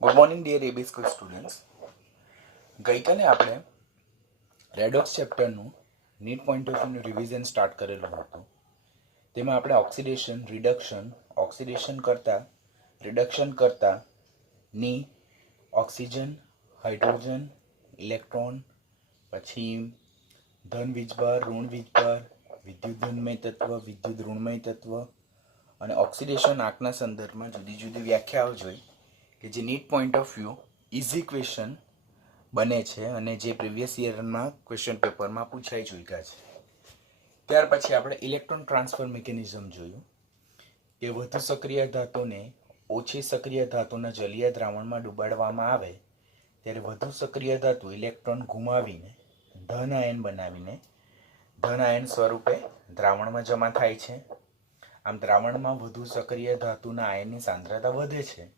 Good morning dear AB school students. ગઈકાલે આપણે redox ચેપ્ટરનું નીટ પોઈન્ટ ઓફ વ્યૂનું રિવિઝન સ્ટાર્ટ કરેલું હતું. તેમાં આપણે રિડક્શન કરતાની ઓક્સિજન, હાઇડ્રોજન, ઇલેક્ટ્રોન, પછી ધન વીજભાર, ઋણ વીજભાર, વિદ્યુત ધનમય તત્વ, વિદ્યુત ઋણમય તત્વ અને ઓક્સિડેશન આંકના સંદર્ભમાં જુદી જુદી વ્યાખ્યાઓ જોઈ કે જે NEET point of view easy question બને છે અને જે પ્રીવિયસ યરમાં ક્વેશ્ચન પેપરમાં પૂછાઈ ચૂક્યા છે. ત્યાર પછી આપણે ઇલેક્ટ્રોન ટ્રાન્સફર મિકેનિઝમ જોયું કે વધુ સક્રિય ધાતુને ઓછી સક્રિય ધાતુના જલીય દ્રાવણમાં ડૂબાડવામાં આવે ત્યારે વધુ સક્રિય ધાતુ ઇલેક્ટ્રોન ગુમાવીને ધન આયન બનાવીને ધન આયન સ્વરૂપે દ્રાવણમાં જમા થાય છે. આમ દ્રાવણમાં વધુ સક્રિય ધાતુના આયનની સાંદ્રતા વધે છે,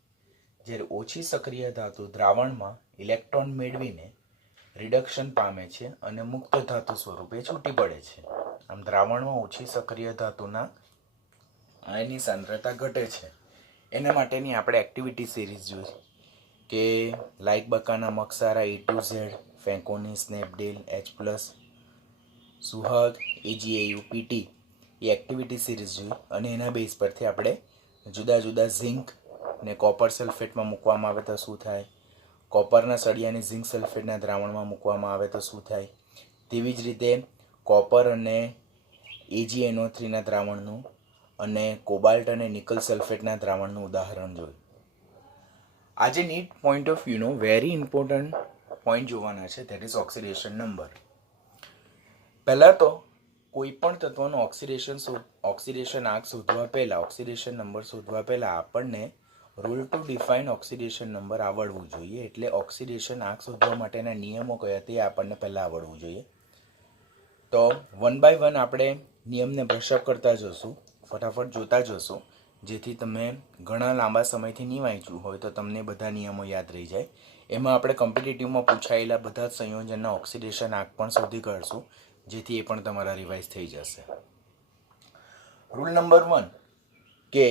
જ્યારે ઓછી સક્રિય ધાતુ દ્રાવણમાં ઇલેક્ટ્રોન મેળવીને રિડક્શન પામે છે અને મુક્ત ધાતુ સ્વરૂપે છૂટી પડે છે. આમ દ્રાવણમાં ઓછી સક્રિય ધાતુના આયનની સાંદ્રતા ઘટે છે. એના માટેની આપણે એક્ટિવિટી સિરીઝ જોઈ કે લાઈક બકાના મકસારા, A2Z, ફેંકોની, સ્નેપડીલ, H+, સુહાગ, AgAU, PT એ એક્ટિવિટી સિરીઝ જોઈ અને એના બેઝ પરથી આપણે જુદા જુદા ઝિંક ને કોપર સલ્ફેટમાં મૂકવામાં આવે તો શું થાય, કોપરના સળિયાને ઝિંક સલ્ફેટના દ્રાવણમાં મૂકવામાં આવે તો શું થાય, તેવી જ રીતે કોપર અને AgNO3ના દ્રાવણનું અને કોબાલ્ટ અને નિકલ સલ્ફેટના દ્રાવણનું ઉદાહરણ જોયું. આજે નીટ પોઈન્ટ ઓફ વ્યૂનો વેરી ઇમ્પોર્ટન્ટ પોઈન્ટ જોવાના છે, ધેટ ઇઝ ઓક્સિડેશન નંબર. પહેલાં તો કોઈ પણ તત્વનો ઓક્સિડેશન આંક શોધવા પહેલાં, ઓક્સિડેશન નંબર શોધવા પહેલાં આપણને rule to define oxidation number આવડવું જોઈએ. એટલે ઓક્સિડેશન આંક શોધવા માટેના નિયમો કયા તે આપણને પહેલાં આવડવું જોઈએ. તો વન બાય વન આપણે નિયમને બ્રશઅપ કરતા જશું, ફટાફટ જોતા જશું, જેથી તમે ઘણા લાંબા સમયથી નહીં વાંચ્યું હોય તો તમને બધા નિયમો યાદ રહી જાય. એમાં આપણે કોમ્પિટિટિવમાં પૂછાયેલા બધા જ સંયોજનના ઓક્સિડેશન આંક પણ શોધી કાઢશું, જેથી એ પણ તમારા રિવાઇઝ થઈ જશે. રૂલ નંબર 1 કે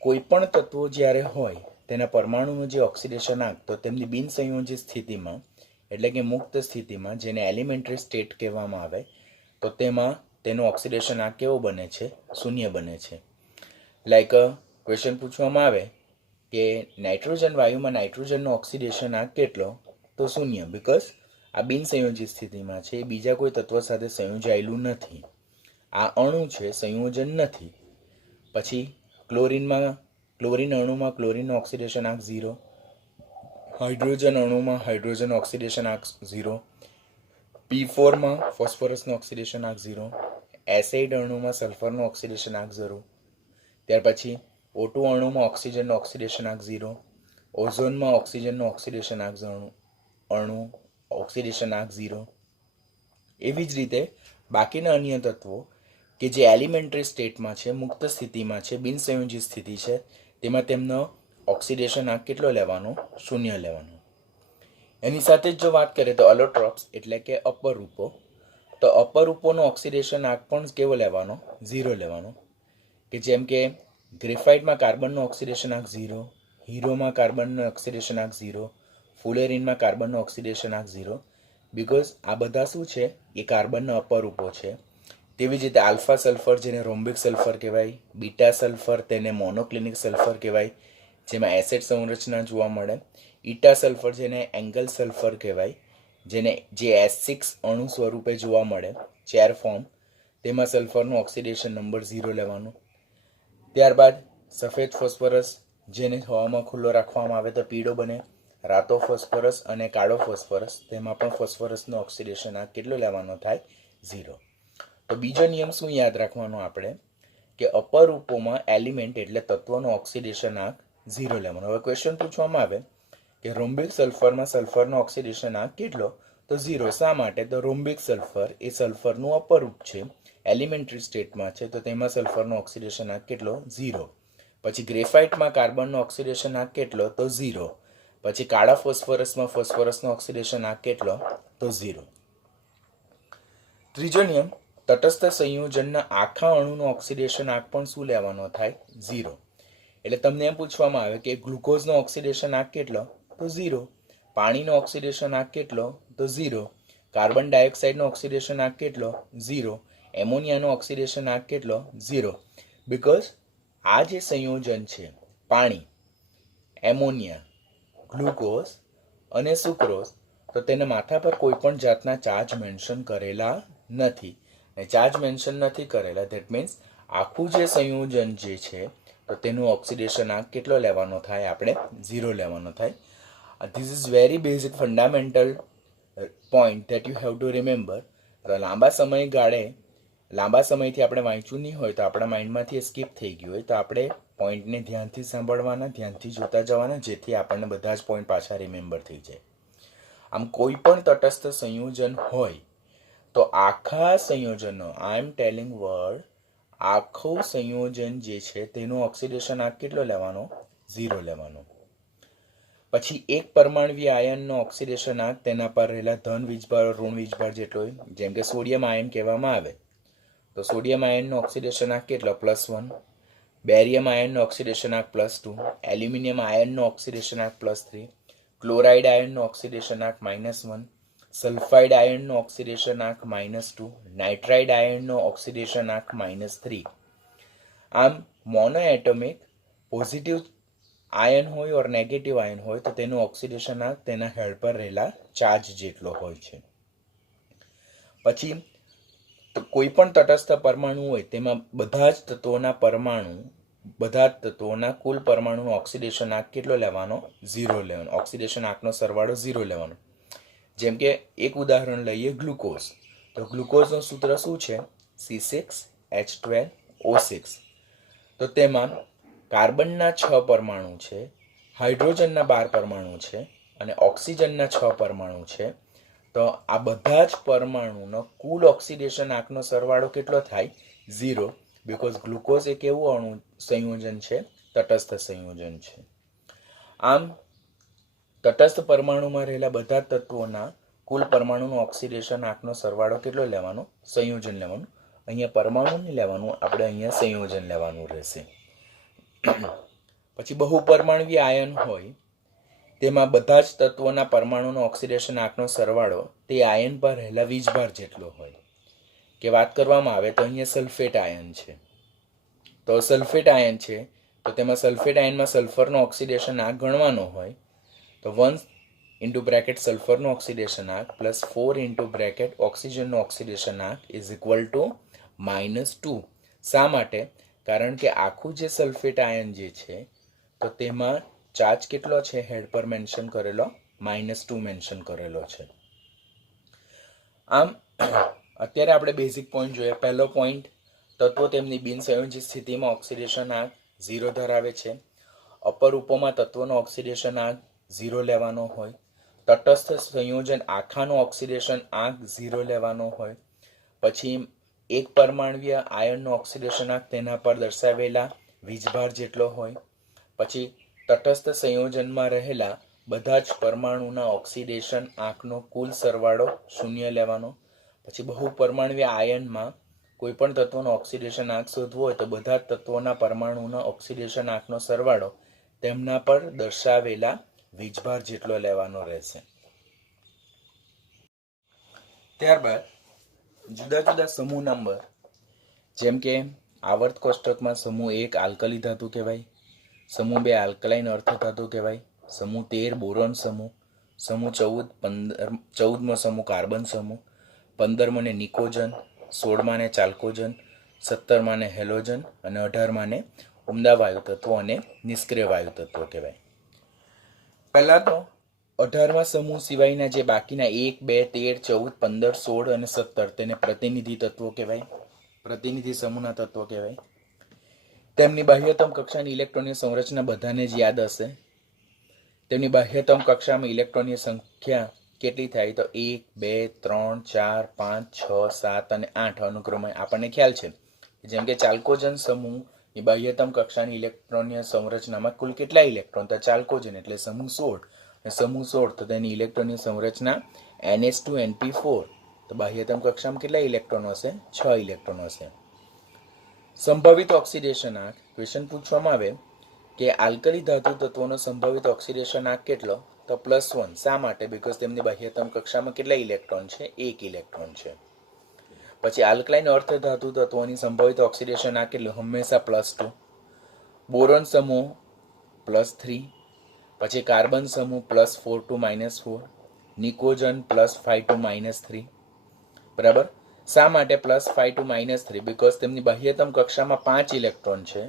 કોઈ પણ તત્વો જ્યારે હોય તેના પરમાણુનું જે ઓક્સિડેશન આંક તો તેમની બિનસંયોજિત સ્થિતિમાં એટલે કે મુક્ત સ્થિતિમાં, જેને એલિમેન્ટરી સ્ટેટ કહેવામાં આવે, તો તેમાં તેનો ઓક્સિડેશન આંક કેવો બને છે? શૂન્ય બને છે. લાઈક ક્વેશ્ચન પૂછવામાં આવે કે નાઇટ્રોજન વાયુમાં નાઇટ્રોજનનો ઓક્સિડેશન આંક કેટલો? તો શૂન્ય, બિકોઝ આ બિનસંયોજિત સ્થિતિમાં છે, એ બીજા કોઈ તત્વ સાથે સંયોજાયેલું નથી. આ અણુ છે, સંયોજન નથી. પછી ક્લોરીન અણુમાં ક્લોરીનનો ઓક્સિડેશન આંક 0, હાઇડ્રોજન અણુમાં હાઇડ્રોજન ઓક્સિડેશન આંક 0, P4માં ફોસ્ફરસનો ઓક્સિડેશન આંક 0, એસિડ અણુમાં સલ્ફરનો ઓક્સિડેશન આંક 0, ત્યાર પછી O2 અણુમાં ઓક્સિજનનો ઓક્સિડેશન આંક 0, ઓઝોનમાં ઓક્સિજનનો ઓક્સિડેશન આંક ઓક્સિડેશન આંક 0. એવી જ રીતે બાકીના અન્ય તત્વો કે જે એલિમેન્ટરી સ્ટેટમાં છે, મુક્ત સ્થિતિમાં છે, બિનસંયોજિત સ્થિતિ છે, તેમાં તેમનો ઓક્સિડેશન આંક કેટલો લેવાનો? શૂન્ય લેવાનો. એની સાથે જ જો વાત કરીએ તો અલોટ્રોપ્સ એટલે કે અપરૂપો, તો અપરૂપોનો ઓક્સિડેશન આંક પણ કેવો લેવાનો? 0 લેવાનો. કે જેમ કે ગ્રેફાઇટમાં કાર્બનનો ઓક્સિડેશન આંક 0, હીરોમાં કાર્બનનો ઓક્સિડેશન આંક 0, ફુલેરિનમાં કાર્બનનો ઓક્સિડેશન આંક 0, બિકોઝ આ બધા શું છે? એ કાર્બનના અપરૂપો છે. તેવી જ રીતે આલ્ફા સલ્ફર જેને રોમ્બિક સલ્ફર કહેવાય, બીટા સલ્ફર તેને મોનોક્લિનિક સલ્ફર કહેવાય, જેમાં એસિડ સંરચના જોવા મળે, ઈટા સલ્ફર જેને એંગલ સલ્ફર કહેવાય, જે S6 અણુ સ્વરૂપે જોવા મળે, ચેર ફોર્મ, તેમાં સલ્ફરનું ઓક્સિડેશન નંબર 0 લેવાનું. ત્યારબાદ સફેદ ફોસ્ફરસ જેને હવામાં ખુલ્લો રાખવામાં આવે તો પીળો બને, રાતો ફોસ્ફરસ અને કાળો ફોસ્ફરસ, તેમાં પણ ફોસ્ફરસનો ઓક્સિડેશન આંક કેટલો લેવાનો થાય? 0. તો બીજો નિયમ શું યાદ રાખવાનો આપણે? કે અપરૂપોમાં એલિમેન્ટ એટલે તત્વનો ઓક્સિડેશન આંક 0 લેવાનો. હવે ક્વેશ્ચન પૂછવામાં આવે કે રોમ્બિક સલ્ફરમાં સલ્ફરનો ઓક્સિડેશન આંક કેટલો? તો 0. શા માટે? તો રોમ્બિક સલ્ફર એ સલ્ફરનું અપરૂપ છે, એલિમેન્ટરી સ્ટેટમાં છે, તો તેમાં સલ્ફરનો ઓક્સિડેશન આંક કેટલો? 0. પછી ગ્રેફાઇટમાં કાર્બનનો ઓક્સિડેશન આંક કેટલો? તો 0. પછી કાળા ફોસ્ફરસમાં ફોસ્ફરસનો ઓક્સિડેશન આંક કેટલો? તો 0. ત્રીજો નિયમ, તટસ્થ સંયોજનના આખા અણુનો ઓક્સિડેશન આંક પણ શું લેવાનો થાય? 0. એટલે તમને એમ પૂછવામાં આવે કે ગ્લુકોઝનો ઓક્સિડેશન આંક કેટલો, તો 0. પાણીનો ઓક્સિડેશન આંક કેટલો, તો 0. કાર્બન ડાયોક્સાઇડનો ઓક્સિડેશન આંક કેટલો, 0. એમોનિયાનો ઓક્સિડેશન આંક કેટલો, 0. બિકોઝ આ જે સંયોજન છે પાણી, એમોનિયા, ગ્લુકોઝ અને સુક્રોઝ, તો તેના માથા પર કોઈ પણ જાતના ચાર્જ મેન્શન કરેલા નથી. અને ચાર્જ મેન્શન નથી કરેલા, ધેટ મીન્સ આખું જે સંયોજન જે છે તો તેનું ઓક્સિડેશન આંક કેટલો લેવાનો થાય, આપણે 0 લેવાનો થાય. This is very basic fundamental point that you have to remember. લાંબા સમયથી આપણે વાંચ્યું નહીં હોય તો આપણા માઇન્ડમાંથી સ્કીપ થઈ ગયું હોય તો આપણે પોઈન્ટને ધ્યાનથી સાંભળવાના, ધ્યાનથી જોતા જવાના, જેથી આપણને બધા જ પોઈન્ટ પાછા રિમેમ્બર થઈ જાય. આમ કોઈ પણ તટસ્થ સંયોજન હોય તો આખા સંયોજનનો, આઈ એમ ટેલિંગ વર્ડ, આખું સંયોજન જે છે તેનો ઓક્સિડેશન આંક કેટલો લેવાનો, 0 લેવાનો. પછી એક પરમાણવીય આયનનો ઓક્સિડેશન આંક તેના પર રહેલા ધન વીજભાર, ઋણ વીજભાર જેટલો હોય. જેમ કે સોડિયમ આયન કહેવામાં આવે તો સોડિયમ આયનનો ઓક્સિડેશન આંક કેટલો, +1. બેરિયમ આયનનો ઓક્સિડેશન આંક +2. એલ્યુમિનિયમ આયનનો ઓક્સિડેશન આંક +3. ક્લોરાઇડ આયનનો ઓક્સિડેશન આંક -1. સલ્ફાઇડ આયનનો ઓક્સિડેશન આંક -2. નાઇટ્રાઇડ આયનનો ઓક્સિડેશન આંક -3. આમ મોનો એટોમિક પોઝિટિવ આયન હોય ઓર નેગેટિવ આયન હોય તો તેનું ઓક્સિડેશન આંક તેના હેડ પર રહેલા ચાર્જ જેટલો હોય છે. પછી કોઈ પણ તટસ્થ પરમાણુ હોય તેમાં બધા જ તત્વોના કુલ પરમાણુનો ઓક્સિડેશન આંક કેટલો લેવાનો, 0 લેવાનો. ઓક્સિડેશન આંકનો સરવાળો 0 લેવાનો. જેમ કે એક ઉદાહરણ લઈએ, ગ્લુકોઝ. તો ગ્લુકોઝનું સૂત્ર શું છે, C6H12O6. તો તેમાં કાર્બનના 6 પરમાણુ છે, હાઇડ્રોજનના 12 પરમાણુ છે અને ઓક્સિજનના 6 પરમાણુ છે. તો આ બધા જ પરમાણુનો કુલ ઓક્સિડેશન આંકનો સરવાળો કેટલો થાય, 0. બિકોઝ ગ્લુકોઝ એક એવું સંયોજન છે, તટસ્થ સંયોજન છે. આમ તટસ્થ પરમાણુમાં રહેલા બધા તત્વોના કુલ પરમાણુનો ઓક્સિડેશન આંકનો સરવાળો કેટલો લેવાનો, સંયોજન લેવાનું. અહીંયા પરમાણુ નહીં લેવાનું, આપણે અહીંયા સંયોજન લેવાનું રહેશે. પછી બહુપરમાણવીય આયન હોય તેમાં બધા જ તત્વોના પરમાણુનો ઓક્સિડેશન આંકનો સરવાળો તે આયન પર રહેલા વીજભાર જેટલો હોય. કે વાત કરવામાં આવે તો અહીંયા સલ્ફેટ આયન છે, તો સલ્ફેટ આયન છે તો તેમાં સલ્ફેટ આયનમાં સલ્ફરનો ઓક્સિડેશન આંક ગણવાનો હોય તો 1 * સલ્ફરનો ઓક્સિડેશન આંક +4 * ઓક્સિજનનો ઓક્સિડેશન આંક =-2. શા માટે? કારણ કે આખું જે સલ્ફેટ આયન જે છે તો તેમાં ચાર્જ કેટલો છે, હેડ પર મેન્શન કરેલો, -2 મેન્શન કરેલો છે. આમ અત્યારે આપણે બેઝિક પોઈન્ટ જોઈએ. પહેલો પોઈન્ટ, તત્વો તેમની બિનસંયોજિત સ્થિતિમાં ઓક્સિડેશન આંક 0 ધરાવે છે. અપરૂપોમાં તત્વોનો ઓક્સિડેશન આંક 0 લેવાનો હોય. તટસ્થ સંયોજન આખાનો ઓક્સિડેશન આંક 0 લેવાનો હોય. પછી એક પરમાણવીય આયનનો ઓક્સિડેશન આંક તેના પર દર્શાવેલા વીજભાર જેટલો હોય. પછી તટસ્થ સંયોજનમાં રહેલા બધા જ પરમાણુના ઓક્સિડેશન આંકનો કુલ સરવાળો 0 લેવાનો. પછી બહુપરમાણવીય આયનમાં કોઈ પણ તત્વનો ઓક્સિડેશન આંક શોધવો હોય તો બધા જ તત્વોના પરમાણુના ઓક્સિડેશન આંકનો સરવાળો તેમના પર દર્શાવેલા વીજભાર જેટલો લેવાનો રહેશે. ત્યારબાદ જુદા જુદા સમૂહ નંબર, જેમ કે આવર્ત કોષ્ટકમાં સમૂહ 1 આલ્કલી ધાતુ કહેવાય, સમૂહ 2 આલ્કલાઇન અર્થ ધાતુ કહેવાય, સમૂહ 13 બોરોન સમૂહ, સમૂહ 14મો સમૂહ કાર્બન સમૂહ, 15મો ને નિકોજન, 16મા ને ચાલ્કોજન, 17મા ને હેલોજન અને 18મા ને ઉમદા વાયુ તત્વો અને નિષ્ક્રિય વાયુ તત્વો કહેવાય. પહેલા તો 18મા સમૂહ સિવાયના જે બાકીના 1, 2, 13, 14, 15, 16 અને 17 તેને પ્રતિનિધિ તત્વો કહેવાય, પ્રતિનિધિ સમૂહના તત્વો કહેવાય. તેમની બાહ્યતમ કક્ષાની ઇલેક્ટ્રોનની સંરચના બધાને જ યાદ હશે. તેમની બાહ્યતમ કક્ષામાં ઇલેક્ટ્રોનની સંખ્યા કેટલી થાય તો 1, 2, 3, 4, 5, 6, 7 અને 8 અનુક્રમે આપણને ખ્યાલ છે. જેમ કે ચાલ્કોજન સમૂહની બાહ્યતમ કક્ષાની ઇલેક્ટ્રોનની સંરચનામાં કુલ કેટલા ઇલેક્ટ્રોન, તો ચાલ્કોજન એટલે સમૂહ 16. અને સમૂહ 16 તો તેની ઇલેક્ટ્રોનની સંરચના NH2 NP4. તો બાહ્યતમ કક્ષામાં કેટલા ઇલેક્ટ્રોન હશે, 6 ઇલેક્ટ્રોન હશે. સંભવિત ઓક્સિડેશન આંક, ક્વેશ્ચન પૂછવામાં આવે કે આલ્કલી ધાતુ તત્વોનો સંભવિત ઓક્સિડેશન આંક કેટલો, તો +1. શા માટે? બીકોઝ તેમની બાહ્યતમ કક્ષામાં કેટલા ઇલેક્ટ્રોન છે? 1 ઇલેક્ટ્રોન છે. પછી આલ્કલાઇન અર્ધ ધાતુ તત્વોની સંભવિત ઓક્સિડેશન આંક કેટલું? હંમેશા +2. બોરોન સમૂહ +3. પછી કાર્બન સમૂહ +4 to -4. નિકોજન +5 to -3. બરાબર. શા માટે +5 to -3? બીકોઝ તેમની બાહ્યતમ કક્ષામાં 5 ઇલેક્ટ્રોન છે,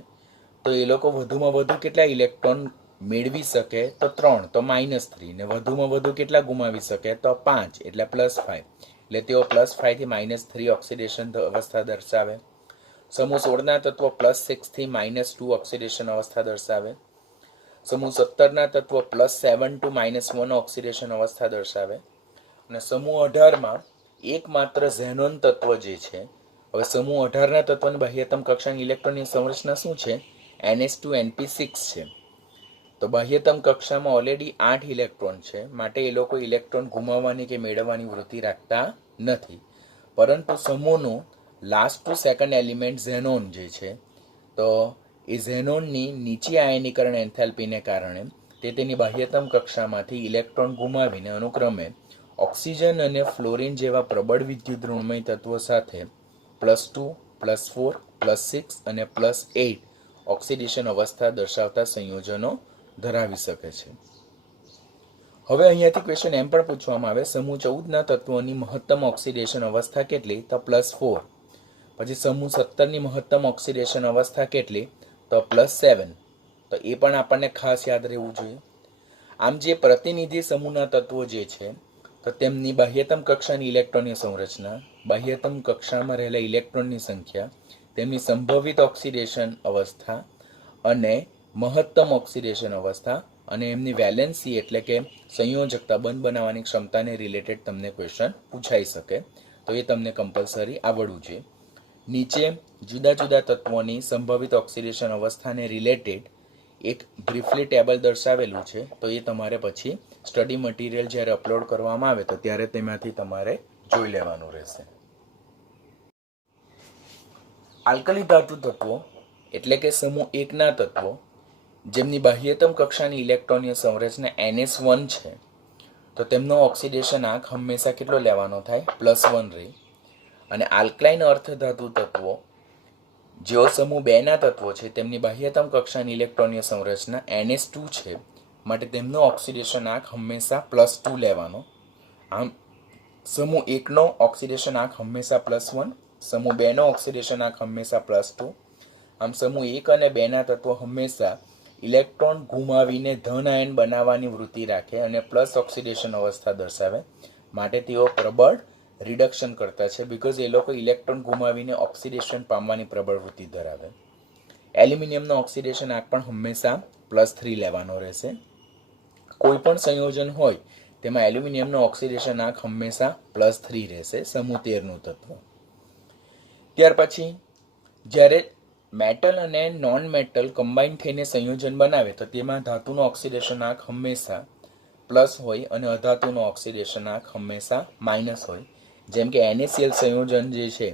તો એ લોકો વધુમાં વધુ કેટલા ઇલેક્ટ્રોન મેળવી શકે? તો 3, તો -3. ને વધુમાં વધુ કેટલા ગુમાવી શકે? તો 5, એટલે +5. એટલે તેઓ +5 થી -3 ઓક્સિડેશન અવસ્થા દર્શાવે. સમૂહ 16ના તત્વો +6 થી -2 ઓક્સિડેશન અવસ્થા દર્શાવે. સમૂહ 17ના તત્વો +7 to -1 ઓક્સિડેશન અવસ્થા દર્શાવે. અને સમૂહ 18માં એકમાત્ર ઝેનોન તત્વ જે છે, હવે સમૂહ 18ના તત્વની બાહ્યતમ કક્ષાની ઇલેક્ટ્રોનની સંરચના શું છે? NH2NP6 છે. તો બાહ્યતમ કક્ષામાં ઓલરેડી 8 ઇલેક્ટ્રોન છે, માટે એ લોકો ઇલેક્ટ્રોન ગુમાવવાની કે મેળવવાની વૃત્તિ રાખતા નથી. પરંતુ સમૂહનું last to second element xenon જે છે, તો એ ઝેનોનની નીચી આયનીકરણ એન્થેલ્પીને કારણે તે તેની બાહ્યતમ કક્ષામાંથી ઇલેક્ટ્રોન ગુમાવીને અનુક્રમે ઓક્સિજન અને ફ્લોરિન જેવા પ્રબળ વિદ્યુત ઋણમય તત્વો સાથે +2, +4, +6 અને +8 ઓક્સિડેશન અવસ્થા દર્શાવતા સંયોજનો ધરાવી શકે છે. હવે અહીંયાથી ક્વેશ્ચન એમ પણ પૂછવામાં આવે, સમૂહ 14ના તત્વોની મહત્તમ ઓક્સિડેશન અવસ્થા કેટલી? તો +4. પછી સમૂહ 17ની મહત્તમ ઓક્સિડેશન અવસ્થા કેટલી? તો +7. તો એ પણ આપણને ખાસ યાદ રહેવું જોઈએ. આમ જે પ્રતિનિધિ સમૂહના તત્વો જે છે, તો તેમની બાહ્યતમ કક્ષાની ઇલેક્ટ્રોનની સંરચના, બાહ્યતમ કક્ષામાં રહેલા ઇલેક્ટ્રોનની સંખ્યા, તેમની સંભવિત ઓક્સિડેશન અવસ્થા અને મહત્તમ ઓક્સિડેશન અવસ્થા અને એમની વેલેન્સી એટલે કે સંયોજકતા બંધ બનાવવાની ક્ષમતાને રિલેટેડ તમને ક્વેશ્ચન પૂછાઈ શકે. તો એ તમને કમ્પલસરી આવડવું જોઈએ. નીચે જુદા જુદા તત્વોની સંભવિત ઓક્સિડેશન અવસ્થાને રિલેટેડ એક બ્રીફલી ટેબલ દર્શાવેલું છે, તો એ તમારે પછી સ્ટડી મટીરિયલ જ્યારે અપલોડ કરવામાં આવે તો ત્યારે તેમાંથી તમારે જોઈ લેવાનું રહેશે. આલ્કલી ધાતુ તત્વો એટલે કે સમૂહ 1ના તત્વો જેમની બાહ્યતમ કક્ષાની ઇલેક્ટ્રોનીય સંરચના NH1 છે, તો તેમનો ઓક્સિડેશન આંક હંમેશા કેટલો લેવાનો થાય? +1 રહે. અને આલ્કલાઇન અર્થ ધાતુ તત્વો જેઓ સમૂહ 2ના તત્વો છે, તેમની બાહ્યતમ કક્ષાની ઇલેક્ટ્રોનીય સંરચના NH2 છે, માટે તેમનો ઓક્સિડેશન આંક હંમેશા +2 લેવાનો. આમ સમૂહ 1નો ઓક્સિડેશન આંક હંમેશા +1, સમૂહ 2નો ઓક્સિડેશન આંક હંમેશા +2. આમ સમૂહ 1 અને 2ના તત્વો હંમેશા ઇલેક્ટ્રોન ગુમાવીને ધન આયન બનાવવાની વૃત્તિ રાખે અને પ્લસ ઓક્સિડેશન અવસ્થા દર્શાવે, માટે તેઓ પ્રબળ રિડક્શન કરતા છે, બીકોઝ એ લોકો ઇલેક્ટ્રોન ગુમાવીને ઓક્સિડેશન પામવાની પ્રબળ વૃત્તિ ધરાવે. એલ્યુમિનિયમનો ઓક્સિડેશન આંક પણ હંમેશા +3 લેવાનો રહેશે. કોઈ પણ સંયોજન હોય તેમાં એલ્યુમિનિયમનો ઓક્સિડેશન આંક હંમેશા +3 રહેશે, સમૂહ 13નું તત્વ. ત્યાર પછી જ્યારે મેટલ અને નોન મેટલ કમ્બાઈન થઈને સંયોજન બનાવે તો તેમાં ધાતુનો ઓક્સિડેશન આંક હંમેશા પ્લસ હોય અને અધાતુનો ઓક્સિડેશન આંક હંમેશા માઇનસ હોય. જેમ કે NaCl સંયોજન જે છે,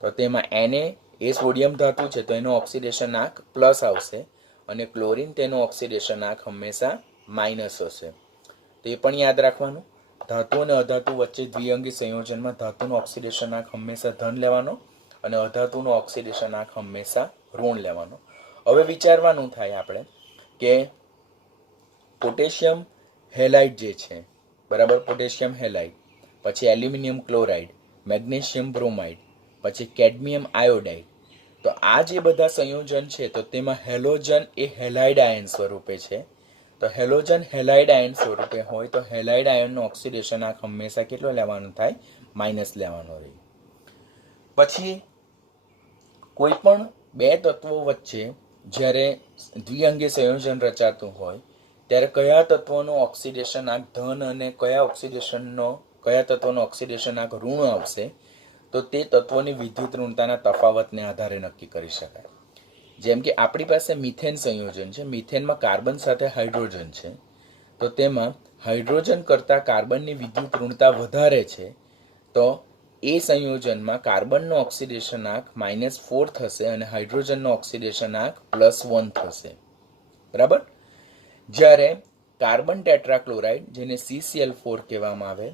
તો તેમાં Na એ સોડિયમ ધાતુ છે, તો એનો ઓક્સિડેશન આંક પ્લસ આવશે અને ક્લોરિન તેનો ઓક્સિડેશન આંક હંમેશા માઇનસ હશે. તો એ પણ યાદ રાખવાનું. ધાતુ અને અધાતુ વચ્ચે દ્વિઅંગી સંયોજનમાં ધાતુનો ઓક્સિડેશન આંક હંમેશા ધન લેવાનો અને અધાતુનો ઓક્સિડેશન આંક હંમેશા ઋણ લેવાનો. હવે વિચારવાનું થાય આપણે કે પોટેશિયમ હેલાઇડ જે છે, બરાબર, પોટેશિયમ હેલાઇડ, પછી એલ્યુમિનિયમ ક્લોરાઇડ, મેગ્નેશિયમ બ્રોમાઇડ, પછી કેડમિયમ આયોડાઇડ, તો આ જે બધા સંયોજન છે, તો તેમાં હેલોજન એ હેલાઇડ આયન સ્વરૂપે છે. તો હેલોજન હેલાઇડ આયન સ્વરૂપે હોય તો હેલાઇડ આયનનો ઓક્સિડેશન આંક હંમેશા કેટલો લેવાનો થાય? માઇનસ લેવાનો રહે. પછી કોઈ પણ બે તત્વો વચ્ચે જ્યારે દ્વિઅંગી સંયોજન રચાતું હોય ત્યારે કયા તત્વોનો ઓક્સિડેશન આંક ધન અને કયા તત્વોનો ઓક્સિડેશન આંક ઋણ આવશે, તો તે તત્વોની વિદ્યુત ઋણતાના તફાવતને આધારે નક્કી કરી શકાય. જેમ કે આપણી પાસે મિથેન સંયોજન છે, મિથેનમાં કાર્બન સાથે હાઇડ્રોજન છે, તો તેમાં હાઇડ્રોજન કરતાં કાર્બનની વિદ્યુત ઋણતા વધારે છે, તો એ સંયોજનમાં કાર્બનનો ઓક્સિડેશન આંક -4 થશે અને હાઇડ્રોજનનો ઓક્સિડેશન આંક +1 થશે. બરાબર. જ્યારે કાર્બન ટેટ્રાક્લોરાઇડ, જેને CCl4 કહેવામાં આવે,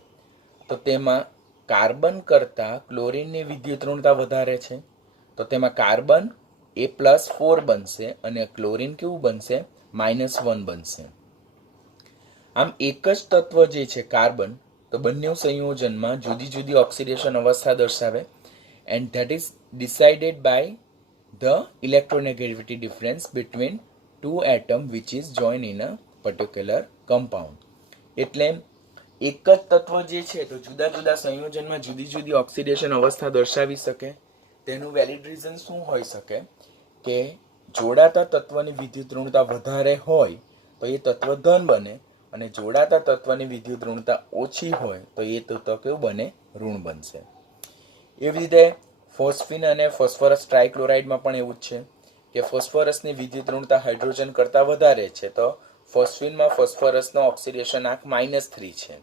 તો તેમાં કાર્બન કરતાં ક્લોરીનની વિદ્યુત ઋણતા વધારે છે. તો તેમાં કાર્બન A+4 બનશે અને ક્લોરીન કેવું બનશે? -1 બનશે. આમ એક જ તત્વ જે છે કાર્બન, તો બંને સંયોજનમાં જુદી જુદી ઓક્સિડેશન અવસ્થા દર્શાવે, and that is decided by the electronegativity difference between two atom which is join in a particular compound. એટલે એક જ તત્વ જે છે તો જુદા જુદા સંયોજનમાં જુદી જુદી ઓક્સિડેશન અવસ્થા દર્શાવી શકે. તેનું વેલિડ રીઝન શું હોઈ શકે? કે જોડાતા તત્વની વિદ્યુત ઋણતા વધારે હોય તો એ તત્વ ધન બને, અને જોડાતા તત્વની વિદ્યુત ઋણતા ઓછી હોય તો એ તત્વ કેવું બને? ઋણ બનશે. એવી રીતે ફોસ્ફીન અને ફોસ્ફરસ ટ્રાયક્લોરાઇડમાં પણ એવું જ છે કે ફોસ્ફરસની વિદ્યુત ઋણતા હાઇડ્રોજન કરતાં વધારે છે, તો ફોસ્ફીનમાં ફોસ્ફરસનો ઓક્સિડેશન આંક -3 છે.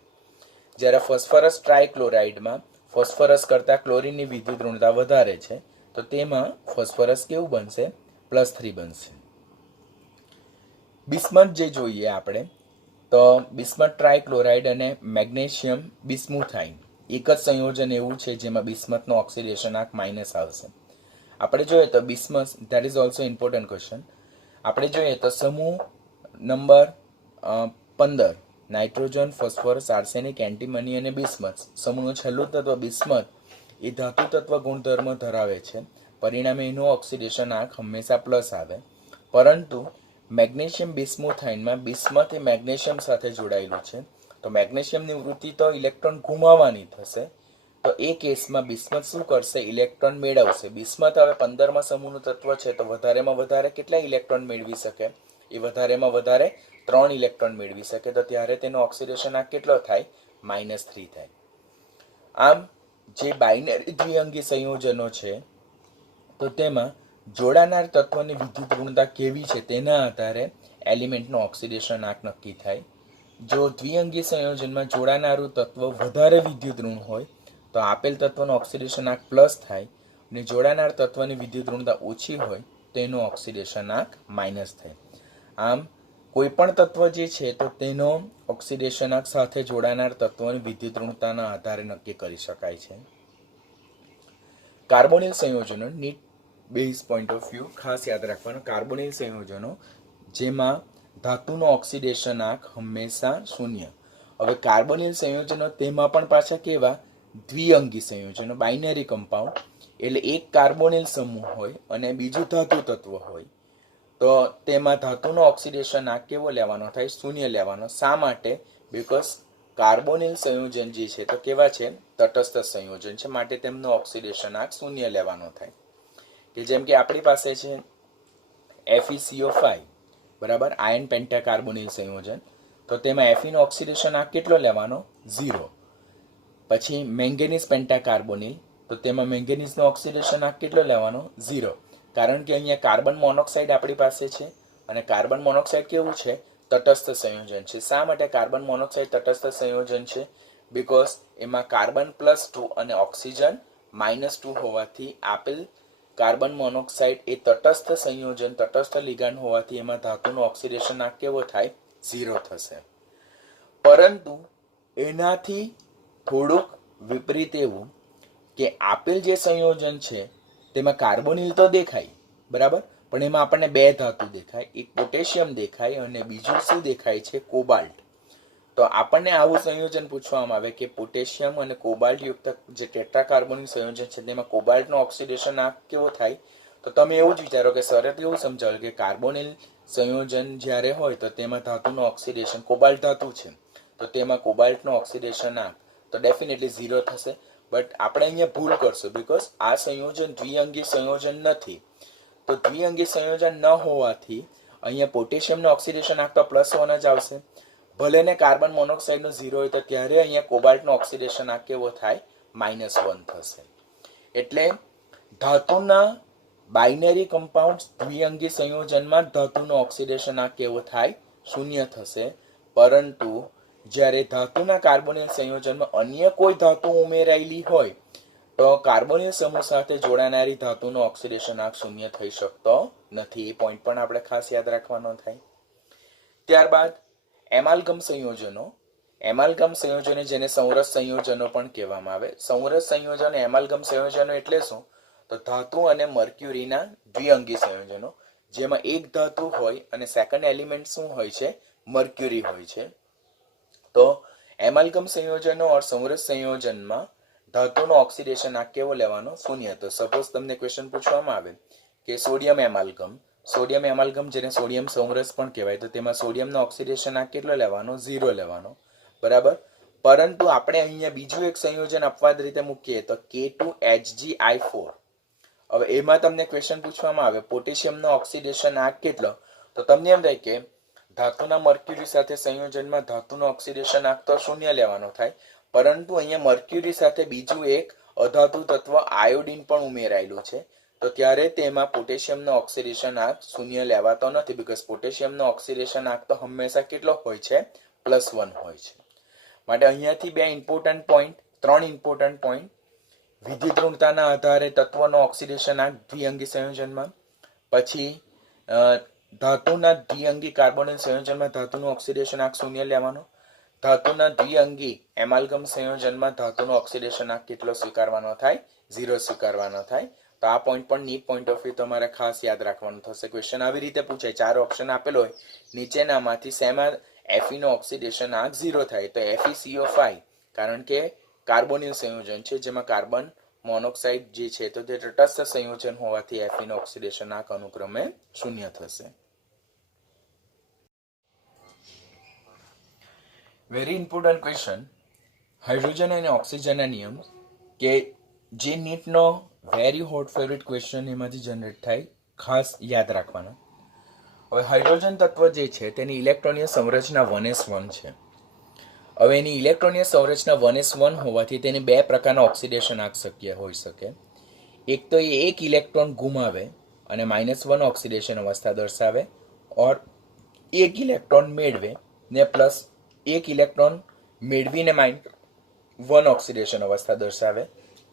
જ્યારે ફોસ્ફરસ ટ્રાયક્લોરાઇડમાં ફોસ્ફરસ કરતાં ક્લોરીનની વિદ્યુત ઋણતા વધારે છે, તો તેમાં ફોસ્ફરસ કેવું બનશે? +3 બનશે. બિસ્મથ જે જોઈએ આપણે, તો બિસ્મથ ટ્રાયક્લોરાઇડ અને મેગ્નેશિયમ બિસ્મુથાઇન એક જ સંયોજન એવું છે જેમાં બિસ્મથનો ઓક્સિડેશન આંક માઇનસ આવશે. આપણે જોઈએ તો bismuth, that is also important question. આપણે જોઈએ તો સમૂહ number 15 nitrogen, phosphorus, arsenic, antimony અને બિસ્મથ. સમૂહનું છેલ્લું તત્વ બિસ્મથ એ ધાતુ તત્વ ગુણધર્મ ધરાવે છે, પરિણામે એનું ઓક્સિડેશન આંક હંમેશા પ્લસ આવે. પરંતુ મેગ્નેશિયમ બિસ્મુથાઇનમાં બિસ્મથ એ મેગ્નેશિયમ સાથે જોડાયેલું છે, તો મેગ્નેશિયમની વૃત્તિ તો ઇલેક્ટ્રોન ગુમાવવાની થશે. તો એ કેસમાં બિસ્મથ શું કરશે? ઇલેક્ટ્રોન મેળવશે. બિસ્મથ હવે 15મા સમૂહનું તત્વ છે, તો વધારેમાં વધારે કેટલા ઇલેક્ટ્રોન મેળવી શકે? એ વધારેમાં વધારે 3 ઇલેક્ટ્રોન મેળવી શકે. તો ત્યારે તેનો ઓક્સિડેશન આંક કેટલો થાય? -3 થાય. આમ જે બાઇનરી દ્વિઅંગી સંયોજનો છે, તો તેમાં જોડાનાર તત્વની વિદ્યુત ઋણતા કેવી છે તેના આધારે એલિમેન્ટનો ઓક્સિડેશન આંક નક્કી થાય. જો દ્વિઅંગી સંયોજનમાં જોડાનારું તત્વ વધારે વિદ્યુત ઋણ હોય તો આપેલ તત્વનો ઓક્સિડેશન આંક પ્લસ થાય, અને જોડાનાર તત્વની વિદ્યુત ઋણતા ઓછી હોય તો એનો ઓક્સિડેશન આંક માઇનસ થાય. આમ કોઈ પણ તત્વ જે છે તો તેનો ઓક્સિડેશન આંક સાથે જોડાનાર તત્વની વિદ્યુત ઋણતાના આધારે નક્કી કરી શકાય છે. કાર્બોનિલ સંયોજનો NEET base point of view ખાસ યાદ રાખવાનું. કાર્બોનિલ સંયોજનો જેમાં ધાતુનો ઓક્સિડેશન આંક હંમેશા 0. હવે કાર્બોનિલ સંયોજનો તેમાં પણ પાછા કેવા? દ્વિઅંગી સંયોજનો, બાઇનરી કમ્પાઉન્ડ. એટલે એક કાર્બોનિલ સમૂહ હોય અને બીજું ધાતુ તત્વ હોય, તો તેમાં ધાતુનો ઓક્સિડેશન આંક કેવો લેવાનો થાય? 0 લેવાનો. શા માટે? બીકોઝ કાર્બોનિલ સંયોજન જે છે તો કેવા છે? તટસ્થ સંયોજન છે, માટે તેમનો ઓક્સિડેશન આંક 0 લેવાનો થાય. કે જેમ કે આપણી પાસે છે FeCO5, બરાબર, આયન પેન્ટાકાર્બોનિલ સંયોજન, તો તેમાં Fe નો ઓક્સિડેશન આંક કેટલો લેવાનો? 0. પછી મેંગેનીઝ પેન્ટાકાર્બોનિલ, તો તેમાં મેંગેનીઝનો ઓક્સિડેશન આંક કેટલો લેવાનો? 0. કારણ કે અહીંયા કાર્બન મોનોક્સાઇડ આપણી પાસે છે, અને કાર્બન મોનોક્સાઇડ કેવું છે? તટસ્થ સંયોજન છે. શા માટે કાર્બન મોનોક્સાઇડ તટસ્થ સંયોજન છે? બીકોઝ એમાં કાર્બન +2 અને ઓક્સિજન -2 હોવાથી આપેલ કાર્બન મોનોક્સાઇડ એ તટસ્થ સંયોજન, તટસ્થ લિગાન્ડ હોવાથી એમાં ધાતુનો ઓક્સિડેશન આંક કેવો થાય? 0 થશે. પરંતુ એનાથી થોડુંક વિપરીત એવું કે આપેલ જે સંયોજન છે તેમાં કાર્બોનિલ તો દેખાય, બરાબર, પણ એમાં આપણને 2 ધાતુ દેખાય. એક પોટેશિયમ દેખાય અને બીજું શું દેખાય છે? કોબાલ્ટ. તો આપણને આવું સંયોજન પૂછવામાં આવે કે પોટેશિયમ અને કોબાલ્ટ યુક્ત જે ટેટ્રાકાર્બોનિલ સંયોજન છે તેમાં કોબાલ્ટનો ઓક્સિડેશન આંક કેવો થાય? તો તમે એવું જ વિચારો કે સરે એવું સમજાવ્યું કે કાર્બોનિલ સંયોજન જ્યારે હોય તો તેમાં ધાતુનો ઓક્સિડેશન, કોબાલ્ટ ધાતુ છે તો તેમાં કોબાલ્ટનો ઓક્સિડેશન આંક તો ડેફિનેટલી 0 થશે. બટ આપણે અહીંયા ભૂલ કરશું, બીકોઝ આ સંયોજન દ્વિઅંગી સંયોજન નથી. તો દ્વિઅંગી સંયોજન ન હોવાથી અહીંયા પોટેશિયમનો ઓક્સિડેશન આંક તો +1 જ આવશે. ભલે ને કાર્બન મોનોક્સાઇડનો 0 હોય તો ત્યારે અહીંયા કોબાલ્ટનો ઓક્સિડેશન આંક કેવો થાય? -1 થશે. એટલે ધાતુના બાઇનરી કમ્પાઉન્ડ દ્વિઅંગી સંયોજનમાં ધાતુનો ઓક્સિડેશન આંક કેવો થાય? 0 થશે. પરંતુ જ્યારે ધાતુના કાર્બોનિલ સંયોજનમાં અન્ય કોઈ ધાતુ ઉમેરાયેલી હોય તો કાર્બોનિલ સમૂહ સાથે જોડાનારી ધાતુનો ઓક્સિડેશન આંક 0 થઈ શકતો નથી. એ પોઈન્ટ પણ આપણે ખાસ યાદ રાખવાનો થાય. ત્યારબાદ એમાલ્ગમ સંયોજનો. એમાલ્ગમ સંયોજનો જેને સંવરસ સંયોજનો પણ કહેવામાં આવે. સંવરસ સંયોજન એમાલ્ગમ સંયોજનો એટલે શું? તો ધાતુ અને મર્ક્યુરીના દ્વિઅંગી સંયોજનો, જેમાં એક ધાતુ હોય અને સેકન્ડ એલિમેન્ટ શું હોય છે? મર્ક્યુરી હોય છે. તો એમાલ્ગમ સંયોજનો और સંવરસ સંયોજનમાં ધાતુનો ઓક્સિડેશન આંક કેવો લેવાનો? શૂન્ય. તો સપોઝ તમને ક્વેશ્ચન પૂછવામાં આવે કે સોડિયમ એમાલ્ગમ જેને સોડિયમ સંવરસ પણ કહેવાય, તો તેમાં સોડિયમનો ઓક્સિડેશન આંક કેટલો લેવાનો? 0 લેવાનો. બરાબર. પરંતુ આપણે અહીંયા બીજું એક સંયોજન અપવાદ રીતે મૂકીએ તો K2HgI4. હવે એમાં તમને ક્વેશ્ચન પૂછવામાં આવે પોટેશિયમનો ઓક્સિડેશન આંક કેટલો? તો તમને એમ થાય કે ધાતુના મર્ક્યુરી સાથે સંયોજનમાં ધાતુનો ઓક્સિડેશન આંક તો શૂન્ય લેવાનો થાય, પરંતુ અહીંયા મર્ક્યુરી સાથે બીજું એક અધાતુ તત્વ આયોડિન પણ ઉમેરાયેલું છે, તો ત્યારે તેમાં પોટેશિયમનો ઓક્સિડેશન આંક શૂન્ય લેવાતો નથી, બીકોઝ પોટેશિયમનો ઓક્સિડેશન આંક તો હંમેશા કેટલો હોય છે? +1 હોય છે. માટે અહીંયાથી ત્રણ ઇમ્પોર્ટન્ટ પોઈન્ટ: વિદ્યુત ઋણતાના આધારે તત્વનો ઓક્સિડેશન આંક દ્વિઅંગી સંયોજનમાં, પછી ધાતુના દ્વિઅંગી કાર્બોનિલ સંયોજનમાં ધાતુનું ઓક્સિડેશન આંક શૂન્ય લેવાનો, ધાતુના દ્વિઅંગી એમાલ્ગમ સંયોજનમાં ધાતુનો ઓક્સિડેશન આંક કેટલો સ્વીકારવાનો થાય? 0 સ્વીકારવાનો થાય. તો આ પોઈન્ટ પણ નીટ પોઈન્ટ ઓફ વ્યૂ તમારે ખાસ યાદ રાખવાનું થશે. ક્વેશ્ચન આવી રીતે પૂછાય, 4 ઓપ્શન આપેલો હોય, નીચેનામાંથી શેમાં Fe નો ઓક્સિડેશન આંક 0 થાય? તો FeCO5, કારણ કે કાર્બોનિલ સંયોજન છે જેમાં કાર્બન મોનોક્સાઇડ જે છે તો તે તટસ્થ સંયોજન હોવાથી Fe નો ઓક્સિડેશન આંક અનુક્રમે 0 થશે. વેરી ઇમ્પોર્ટન્ટ ક્વેશ્ચન, હાઇડ્રોજન અને ઓક્સિજનના નિયમ, કે જે નીટનો વેરી હોટ ફેવરિટ ક્વેશ્ચન એમાંથી જનરેટ થાય, ખાસ યાદ રાખવાના. હવે હાઇડ્રોજન તત્વ જે છે તેની ઇલેક્ટ્રોનીય સંરચના 1s1 છે. હવે એની ઇલેક્ટ્રોનીય સંરચના 1s1 હોવાથી તેને બે પ્રકારના ઓક્સિડેશન આંક શક્ય હોઈ શકે. એક તો એ એક ઇલેક્ટ્રોન ગુમાવે અને -1 ઓક્સિડેશન અવસ્થા દર્શાવે, ઓર એક ઇલેક્ટ્રોન મેળવે ને પ્લસ એક ઇલેક્ટ્રોન મેળવીને -1 ઓક્સિડેશન અવસ્થા દર્શાવે,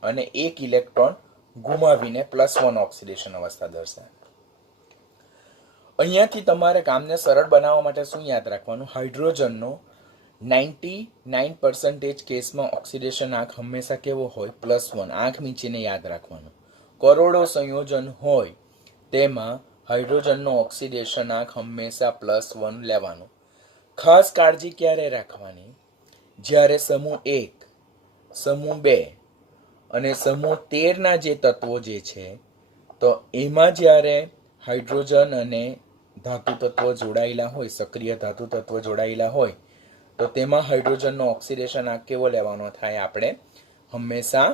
અને એક ઇલેક્ટ્રોન ગુમાવીને +1 ઓક્સિડેશન અવસ્થા દર્શાવે. અહીંયાથી તમારે કામને સરળ બનાવવા માટે શું યાદ રાખવાનું? હાઇડ્રોજનનો 99% કેસમાં ઓક્સિડેશન આંક હંમેશા કેવો હોય? +1. આંખ મીચીને યાદ રાખવાનું. કરોડો સંયોજન હોય તેમાં હાઇડ્રોજનનો ઓક્સિડેશન આંક હંમેશા +1 લેવાનું. ખાસ કાળજી ક્યારે રાખવાની? જ્યારે સમૂહ 1, સમૂહ 2 અને સમૂહ 13ના જે તત્વો જે છે તો એમાં જ્યારે હાઇડ્રોજન અને ધાતુ તત્વો જોડાયેલા હોય, સક્રિય ધાતુ તત્વો જોડાયેલા હોય, તો તેમાં હાઇડ્રોજનનો ઓક્સિડેશન આંક કેવો લેવાનો થાય? આપણે હંમેશા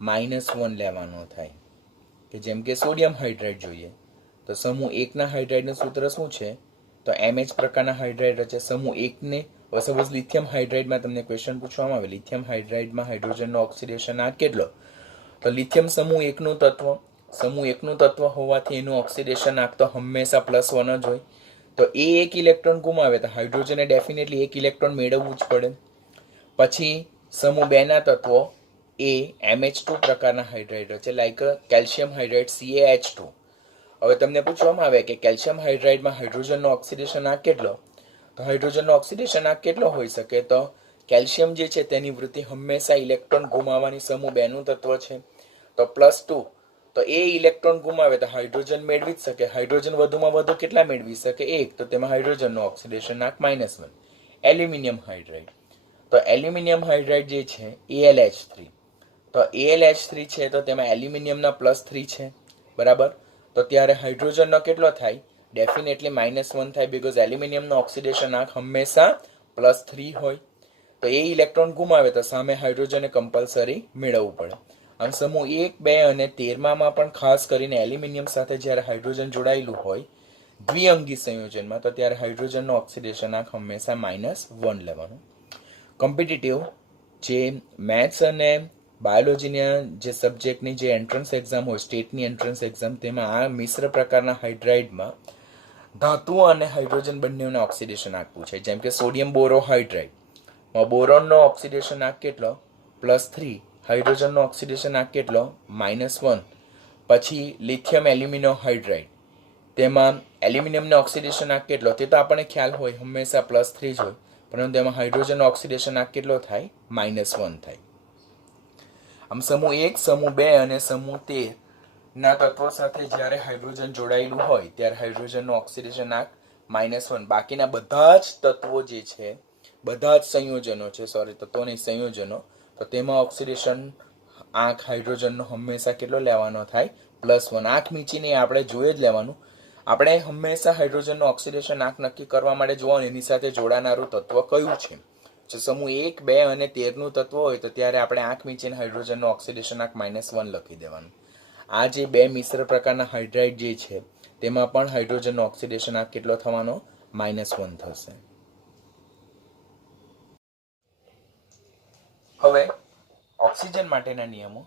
-1 લેવાનો થાય. કે જેમ કે સોડિયમ હાઇડ્રાઇડ જોઈએ તો સમૂહ 1ના હાઇડ્રાઇડનું સૂત્ર શું છે? તો MH પ્રકારના હાઇડ્રાઇડ રચે. સમૂહ 1ને સપોઝ લિથિયમ હાઇડ્રાઇડમાં તમને ક્વેશ્ચન પૂછવામાં આવે, લિથિયમ હાઇડ્રાઇડમાં હાઇડ્રોજનનો ઓક્સિડેશન આંક કેટલો? તો લિથિયમ સમૂહ 1નું તત્વ હોવાથી એનું ઓક્સિડેશન આંક તો હંમેશા +1 જ હોય. તો એ એક ઇલેક્ટ્રોન ગુમાવે તો હાઇડ્રોજને ડેફિનેટલી એક ઇલેક્ટ્રોન મેળવવું જ પડે. પછી સમૂહ 2ના તત્વો એ MH2 પ્રકારના હાઇડ્રાઇડ રચે, લાઈક કેલ્શિયમ હાઇડ્રાઇડ CaH2. હવે તમને પૂછવામાં આવે કે કેલ્શિયમ હાઇડ્રાઇડમાં હાઇડ્રોજનનો ઓક્સિડેશન આંક કેટલો? તો હાઇડ્રોજનનો ઓક્સિડેશન આંક કેટલો હોઈ શકે? તો કેલ્શિયમ જે છે તેની વૃત્તિ હંમેશા ઇલેક્ટ્રોન ગુમાવવાની સમૂહ 2નું તત્વ છે તો +2. તો એ ઇલેક્ટ્રોન ગુમાવે તો હાઇડ્રોજન મેળવી જ શકે. હાઇડ્રોજન વધુમાં વધુ કેટલા મેળવી શકે? 1. તો તેમાં હાઇડ્રોજનનો ઓક્સિડેશન આંક -1. એલ્યુમિનિયમ હાઇડ્રાઇડ, તો એલ્યુમિનિયમ હાઇડ્રાઇડ જે છે AlH3, તો AlH3 છે તો તેમાં એલ્યુમિનિયમના +3 છે. બરાબર. તો ત્યારે હાઇડ્રોજનનો કેટલો થાય? ડેફિનેટલી -1 થાય, બીકોઝ એલ્યુમિનિયમનો ઓક્સિડેશન આંક હંમેશા +3 હોય. તો એ ઇલેક્ટ્રોન ગુમાવે તો સામે હાઇડ્રોજને કમ્પલસરી મેળવવું પડે. આમ સમૂહ 1, 2 અને 13માં પણ ખાસ કરીને એલ્યુમિનિયમ સાથે જ્યારે હાઇડ્રોજન જોડાયેલું હોય દ્વિઅંગી સંયોજનમાં, તો ત્યારે હાઇડ્રોજનનો ઓક્સિડેશન આંક હંમેશા -1 લેવાનું. કોમ્પિટિટિવ જે મેથ્સ અને બાયોલોજીના જે સબ્જેક્ટની જે એન્ટ્રન્સ એક્ઝામ હોય, સ્ટેટની એન્ટ્રન્સ એક્ઝામ, તેમાં આ મિશ્ર પ્રકારના હાઇડ્રાઇડમાં ધાતુઓ અને હાઇડ્રોજન બંનેના ઓક્સિડેશન આંક પૂછાય. જેમ કે સોડિયમ બોરોહાઇડ્રાઇડ, બોરોનનો ઓક્સિડેશન આંક કેટલો? +3. હાઇડ્રોજનનો ઓક્સિડેશન આંક કેટલો? -1. પછી લિથિયમ એલ્યુમિનો હાઇડ્રાઇડ, તેમાં એલ્યુમિનિયમનો ઓક્સિડેશન આંક કેટલો તે તો આપણને ખ્યાલ હોય, હંમેશા +3 જ હોય, પરંતુ તેમાં હાઇડ્રોજનનો ઓક્સિડેશન આંક કેટલો થાય? -1 થાય. આમ સમૂહ 1, સમૂહ 2 અને સમૂહ 13 ના તત્વો સાથે જ્યારે હાઇડ્રોજન જોડાયેલું હોય ત્યારે હાઇડ્રોજનનો ઓક્સિડેશન આંક -1. બાકીના બધા જ તત્વો જે છે, બધા જ સંયોજનો છે, તત્વો નહીં સંયોજનો, તો તેમાં ઓક્સિડેશન આંક હાઇડ્રોજનનો હંમેશા કેટલો લેવાનો થાય? +1. આંખ મીચીને આપણે જોઈ જ લેવાનું. આપણે હંમેશા હાઇડ્રોજનનો ઓક્સિડેશન આંક નક્કી કરવા માટે જોવાનું એની સાથે જોડાનારું તત્વ કયું છે. જો સમૂહ 1, 2 અને 13 નું તત્વ હોય તો ત્યારે આપણે આંખ મીચીને હાઇડ્રોજનનો ઓક્સિડેશન આંક -1 લખી દેવાનું. આ જે બે મિશ્ર પ્રકારના હાઇડ્રાઇડ જે છે તેમાં પણ હાઇડ્રોજનનો ઓક્સિડેશન આંક કેટલો થવાનો? -1 થશે. હવે ઓક્સિજન માટેના નિયમો.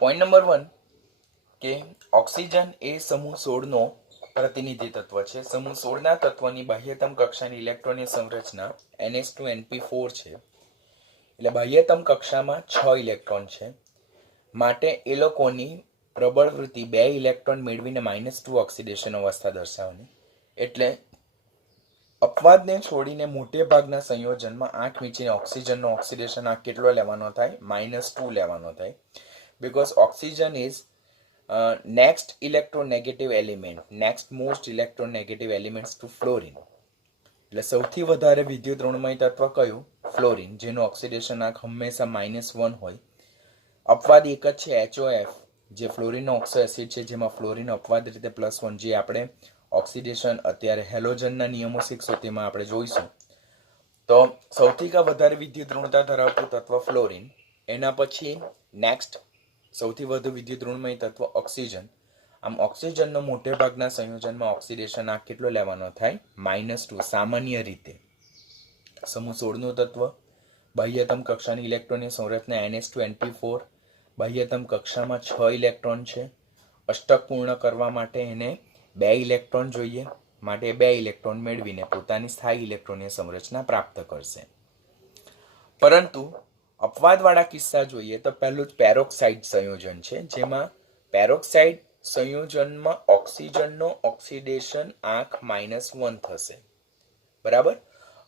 પોઈન્ટ નંબર 1 કે ઓક્સિજન એ સમૂહ 16 નો પ્રતિનિધિ તત્વ છે. સમૂહ 16 ના તત્વની બાહ્યતમ કક્ષાની ઇલેક્ટ્રોનની સંરચના NH2 છે. એટલે બાહ્યતમ કક્ષામાં 6 ઇલેક્ટ્રોન છે. માટે એ લોકોની પ્રબળ વૃત્તિ 2 ઇલેક્ટ્રોન મેળવીને -2 ઓક્સિડેશન અવસ્થા દર્શાવવાની. એટલે અપવાદને છોડીને મોટે ભાગના સંયોજનમાં આંખ મીચીને ઓક્સિજનનો ઓક્સિડેશન આંક કેટલો લેવાનો થાય? -2 લેવાનો થાય. Because oxygen is next electronegative element, next most electronegative elements to fluorine. એટલે સૌથી વધારે વિદ્યુત ઋણમય તત્વ કયું? ફ્લોરિન, જેનું ઓક્સિડેશન આંક હંમેશા -1 હોય. અપવાદ એક જ છે, HOF, જે ફ્લોરિનનો ઓક્સો એસિડ છે, જેમાં ફ્લોરિન અપવાદ રીતે +1, જે આપણે ઓક્સિડેશન અત્યારે હેલોજનના નિયમો શીખશું તેમાં આપણે જોઈશું. તો સૌથી વધારે વિદ્યુત ઋણતા ધરાવતું તત્વ ફ્લોરિન. એના પછી નેક્સ્ટ સૌથી વધુ વિદ્યુત ઋણમય તત્વ ઓક્સિજન. આમ ઓક્સિજનનો મોટે ભાગના સંયોજનમાં ઓક્સિડેશન આંક કેટલો લેવાનો થાય? -2 સામાન્ય રીતે. સમૂહ 16 નું તત્વ, બાહ્યતમ કક્ષાની ઇલેક્ટ્રોનની સંરચના NH2 બાહ્યતમ કક્ષામાં 6 ઇલેક્ટ્રોન છે. અષ્ટક પૂર્ણ કરવા માટે એને 2 ઇલેક્ટ્રોન જોઈએ, માટે 2 ઇલેક્ટ્રોન મેળવીને પોતાની સ્થાયી ઇલેક્ટ્રોનની સંરચના પ્રાપ્ત કરશે. પરંતુ અપવાદવાળા કિસ્સા જોઈએ તો પહેલું જ પેરોક્સાઇડ સંયોજન છે, જેમાં પેરોક્સાઇડ સંયોજનમાં ઓક્સિજનનો ઓક્સિડેશન આંક -1 થશે. બરાબર.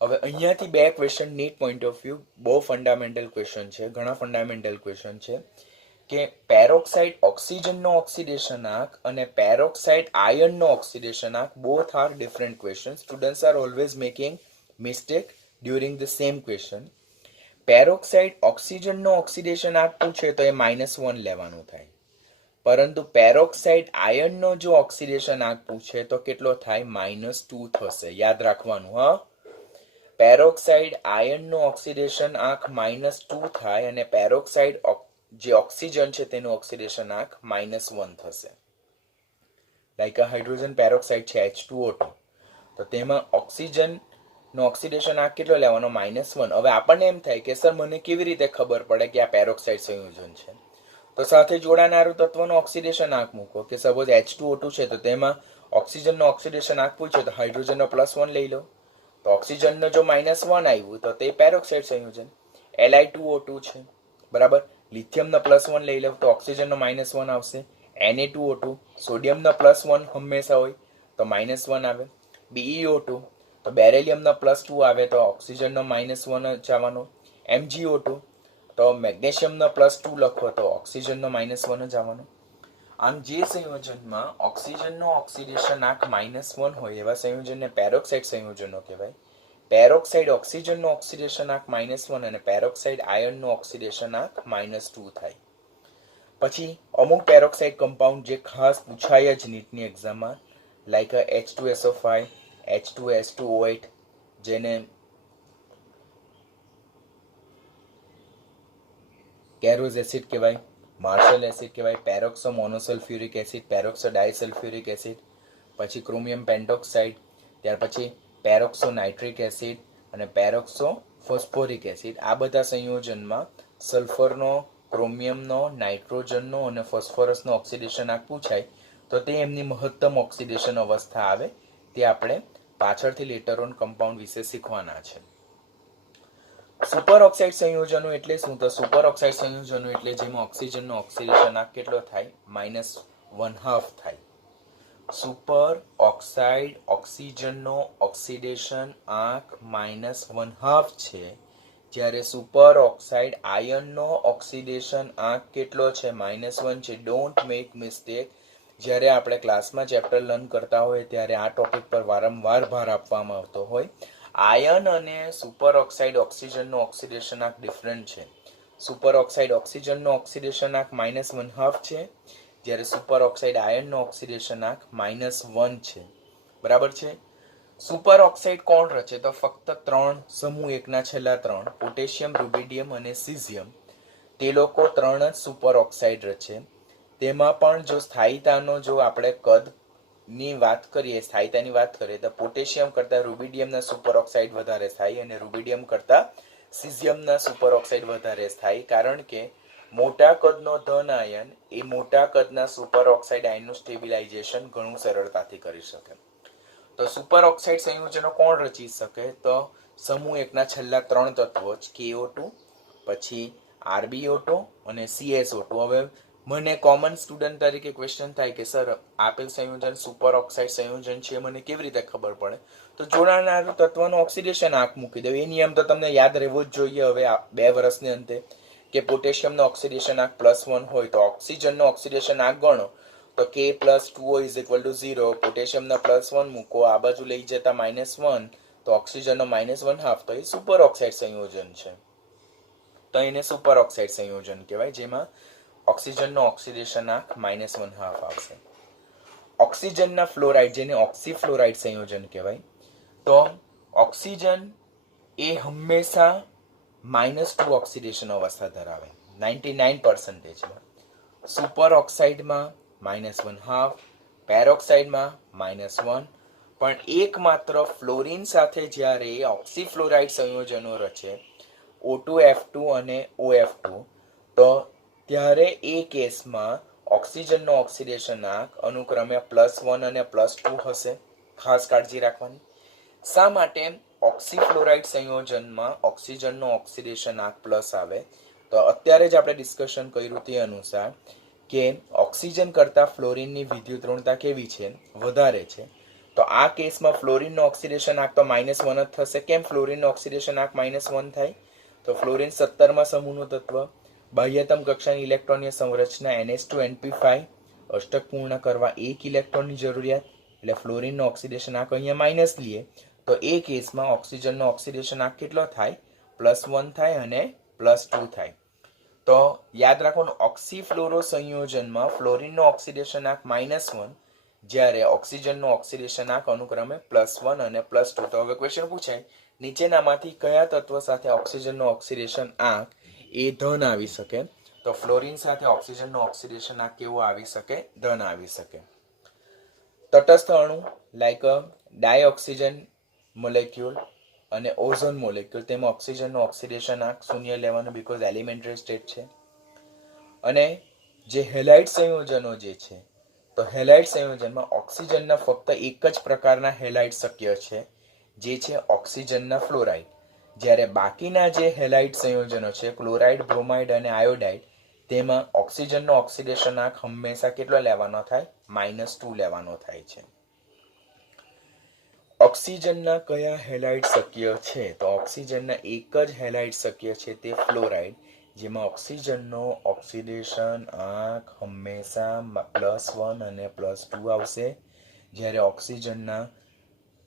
હવે અહીંયાથી બે question NEET point of view બહુ ફંડામેન્ટલ ક્વેશ્ચન છે, ઘણા ફંડામેન્ટલ ક્વેશ્ચન છે કે પેરોક્સાઇડ ઓક્સિજનનો ઓક્સિડેશન આંક અને પેરોક્સાઇડ આયનનો ઓક્સિડેશન આંક both are different question. Students are always making mistake during the same question. Peroxide ઓક્સિજનનો ઓક્સિડેશન આંક પૂછે તો એ -1 લેવાનું થાય, પરંતુ પેરોક્સાઇડ આયનનો જો ઓક્સિડેશન આંક પૂછે તો કેટલો થાય? -2 થશે. યાદ રાખવાનું. હા, પેરોક્સાઇડ આયનનો ઓક્સિડેશન આંક -2 થાય અને પેરોક્સાઇડ જે ઓક્સિજન છે તેનું ઓક્સિડેશન આંક -1 થશે. લાઈક આ હાઇડ્રોજન પેરોક્સાઇડ છે H2O2, તો તેમાં ઓક્સિજન નો ઓક્સિડેશન આંક કેટલો લેવાનો? -1. હવે આપણને એમ થાય કે સર મને કેવી રીતે ખબર પડે કે આ પેરોક્સાઇડ સંયોજન છે? તો સાથે જોડાનારું તત્વનો ઓક્સિડેશન આંક મૂકો. કે સપોઝ H2O2 છે તો તેમાં ઓક્સિજનનો ઓક્સિડેશન આંક પૂછ્યો તો હાઇડ્રોજનનો +1 લઈ લો. તો ઓક્સિજનનો જો -1 આવ્યું તો તે પેરોક્સાઇડ સંયોજન. Li2O2 છે, બરાબર, લિથિયમનો +1 લઈ લો તો ઓક્સિજનનો -1 આવશે. Na2O2, સોડિયમનો +1 હંમેશા હોય તો -1 આવે. BeO2, તો બેરેલિયમનો +2 આવે તો ઓક્સિજનનો -1 જ આવવાનો. MgO2, તો મેગ્નેશિયમનો +2 લખો તો ઓક્સિજનનો -1 જ આવવાનો. આમ જે સંયોજનમાં ઓક્સિજનનો ઓક્સિડેશન આંક -1 હોય એવા સંયોજનને પેરોક્સાઇડ સંયોજનો કહેવાય. પેરોક્સાઇડ ઓક્સિજનનો ઓક્સિડેશન આંક -1 અને પેરોક્સાઇડ આયનનો ઓક્સિડેશન આંક -2 થાય. પછી અમુક પેરોક્સાઇડ કમ્પાઉન્ડ જે ખાસ પૂછાય જ નીટની એક્ઝામમાં, લાઈક H2SO5, H2S2O8, જેને કેરોઝ એસિડ કહેવાય, માર્શલ એસિડ કહેવાય, પેરોક્સો મોનોસલ્ફ્યુરિક એસિડ, પેરોક્સો ડાયસલ્ફ્યુરિક એસિડ, પછી ક્રોમિયમ પેન્ટોક્સાઇડ, ત્યાર પછી પેરોક્સો નાઇટ્રિક એસિડ અને પેરોક્સો ફોસ્ફોરિક એસિડ. આ બધા સંયોજનમાં સલ્ફરનો, ક્રોમિયમનો, નાઇટ્રોજનનો અને ફોસ્ફરસનો ઓક્સિડેશન આંક પૂછાય તો તે એમની મહત્તમ ઓક્સિડેશન અવસ્થા આવે. તે આપણે પાછળથી લેટર ઓન કમ્પાઉન્ડ વિશે શીખવાના છે. સુપર ઓક્સાઇડ સંયોજનો એટલે શું? તો સુપર ઓક્સાઇડ સંયોજનો એટલે જેમાં ઓક્સિજનનો ઓક્સિડેશન આંક કેટલો થાય? -1/2 થાય. સુપર ઓક્સાઇડ ઓક્સિજનનો ઓક્સિડેશન આંક -1/2 છે, જ્યારે સુપર ઓક્સાઇડ આયનનો ઓક્સિડેશન આંક કેટલો છે? -1 છે. Don't make mistake. જ્યારે આપણે ક્લાસમાં ચેપ્ટર લર્ન કરતા હોય ત્યારે આ ટોપિક પર વારંવાર ભાર આપવામાં આવતો હોય. આયન અને સુપર ઓક્સાઇડ ઓક્સિજનનો ઓક્સિડેશન આંક ડિફરન્ટ છે. સુપર ઓક્સાઇડ ઓક્સિજનનો ઓક્સિડેશન આંક -1/2 છે, જ્યારે સુપર ઓક્સાઇડ આયનનો ઓક્સિડેશન આંક -1 છે. બરાબર છે. સુપર ઓક્સાઇડ કોણ રચે? તો ફક્ત 3 સમૂહ 1 ના છેલ્લા 3, પોટેશિયમ, રૂબિડિયમ અને સીઝિયમ, તે લોકો 3 જ સુપર ઓક્સાઇડ રચે. તેમાં પણ જો સ્થાયીતાનો જો આપણે કદની વાત કરીએ, સ્થાયીતાની વાત કરીએ તો પોટેશિયમ કરતા રૂબિડિયમના સુપર ઓક્સાઇડ વધારે સ્થાયી અને રૂબિડિયમ કરતા સીઝિયમના સુપર ઓક્સાઇડ વધારે સ્થાયી, કારણ કે મોટા કદનો ધન આયન એ મોટા કદના સુપર ઓક્સાઇડ આયનનું સ્ટેબિલાઇઝેશન ઘણું સરળતાથી કરી શકે. તો સુપર ઓક્સાઇડ સંયોજનો કોણ રચી શકે? તો સમૂહ 1 ના છેલ્લા 3 તત્વો KO2, પછી RbO2 અને CSO2. હવે મને કોમન સ્ટુડન્ટ તરીકે ક્વેશ્ચન થાય કે સર આપેલ સંયોજન સુપર ઓક્સાઇડ સંયોજન છે, મને કેવી રીતે ખબર પડે? તો જોડાનાર તત્વનો ઓક્સિડેશન આંક મૂકી દો. એ નિયમ તો તમને યાદ રહેવો જ જોઈએ હવે 2 વર્ષને અંતે, કે પોટેશિયમનો ઓક્સિડેશન આંક +1 હોય તો ઓક્સિજનનો ઓક્સિડેશન આંક ગણો તો K + 2O = 0. પોટેશિયમના +1 મૂકો, આ બાજુ લઈ જતા -1, તો ઓક્સિજનનો -1/2, તો એ સુપર ઓક્સાઇડ સંયોજન છે. તો એને સુપર ઓક્સાઇડ સંયોજન કહેવાય, જેમાં ઓક્સિજનનો ઓક્સિડેશન આંક -1/2 આવશે. ઓક્સિજનના ફ્લોરાઇડ, જેને ઓક્સીફ્લોરાઇડ સંયોજન કહેવાય, તો ઓક્સિજન એ હંમેશા -2 ઓક્સિડેશન અવસ્થા ધરાવે 99%. સુપર ઓક્સાઇડમાં -1/2, પેરોક્સાઇડમાં -1, પણ એકમાત્ર ફ્લોરિન સાથે જ્યારે ઓક્સીફ્લોરાઇડ સંયોજનો રચે O2F2 અને OF2, તો ત્યારે એ કેસમાં ઓક્સિજનનો ઓક્સિડેશન આંક અનુક્રમે +1 અને +2 હશે. ખાસ કાળજી રાખવાની. શા માટે ઓક્સીફ્લોરાઇડ સંયોજનમાં ઓક્સિજનનો ઓક્સિડેશન આંક પ્લસ આવે? તો અત્યારે જ આપણે ડિસ્કશન કર્યું તે અનુસાર કે ઓક્સિજન કરતાં ફ્લોરિનની વિદ્યુત ઋણતા કેવી છે? વધારે છે. તો આ કેસમાં ફ્લોરિનનો ઓક્સિડેશન આંક તો -1 જ થશે. કેમ ફ્લોરિનનો ઓક્સિડેશન આંક -1 થાય? તો ફ્લોરિન 17મા સમૂહનું તત્વ, બાહ્યતમ કક્ષાની ઇલેક્ટ્રોનની સંરચના NH2NP5, અષ્ટક પૂર્ણ કરવા 1 ઇલેક્ટ્રોનની જરૂરિયાત, એટલે ફ્લોરિનનો ઓક્સિડેશન આંક અહીંયા માઇનસ લઈએ તો એ કેસમાં ઓક્સિજનનો ઓક્સિડેશન આંક કેટલો થાય? +1 થાય અને +2 થાય. તો યાદ રાખવાનું, ઓક્સીફ્લોરો સંયોજનમાં ફ્લોરિનનો ઓક્સિડેશન આંક -1, જ્યારે ઓક્સિજનનો ઓક્સિડેશન આંક અનુક્રમે +1 અને +2. તો હવે ક્વેશ્ચન પૂછાય, નીચેનામાંથી કયા તત્વ સાથે ઓક્સિજનનો ઓક્સિડેશન આંક એ ધન આવી શકે? તો ફ્લોરિન સાથે ઓક્સિજનનો ઓક્સિડેશન આંક કેવો આવી શકે? ધન આવી શકે. તટસ્થ અણુ લાઈક ડાયઓક્સિજન મોલેક્યુલ અને ઓઝોન મોલેક્યુલ, તેમાં ઓક્સિજનનો ઓક્સિડેશન આંક 0 લેવાનું, બીકોઝ એલિમેન્ટરી સ્ટેટ છે. અને જે હેલાઇડ સંયોજનો જે છે, તો હેલાઇડ સંયોજનમાં ઓક્સિજનના ફક્ત એક જ પ્રકારના હેલાઇડ શક્ય છે, જે છે ઓક્સિજનના ફ્લોરાઇડ. જ્યારે બાકીના જે હેલાઇડ સંયોજનો છે, ક્લોરાઇડ, બ્રોમાઇડ અને આયોડાઇડ, તેમાં ઓક્સિજનનો ઓક્સિડેશન આંક હંમેશા કેટલો લેવાનો થાય? -2 લેવાનો થાય છે. ઓક્સિજનના કયા હેલાઇડ શક્ય છે? તો ઓક્સિજનના એક જ હેલાઇડ શક્ય છે, તે ફ્લોરાઇડ, જેમાં ઓક્સિજનનો ઓક્સિડેશન આંક હંમેશા +1 અને +2 આવશે, જ્યારે ઓક્સિજનના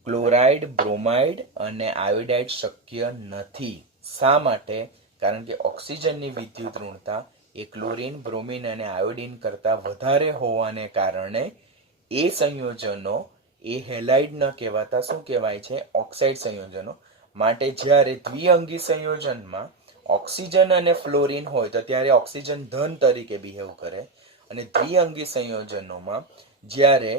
ક્લોરાઇડ, બ્રોમાઇડ અને આયોડાઇડ શક્ય નથી. શા માટે? કારણ કે ઓક્સિજનની વિદ્યુત ઋણતા એ ક્લોરીન, બ્રોમિન અને આયોડિન કરતાં વધારે હોવાને કારણે એ સંયોજનો એ હેલાઇડ ન કહેવાતા શું કહેવાય છે? ઓક્સાઇડ સંયોજનો. માટે જ્યારે દ્વિઅંગી સંયોજનમાં ઓક્સિજન અને ફ્લોરિન હોય તો ત્યારે ઓક્સિજન ધન તરીકે બિહેવ કરે, અને દ્વિઅંગી સંયોજનોમાં જ્યારે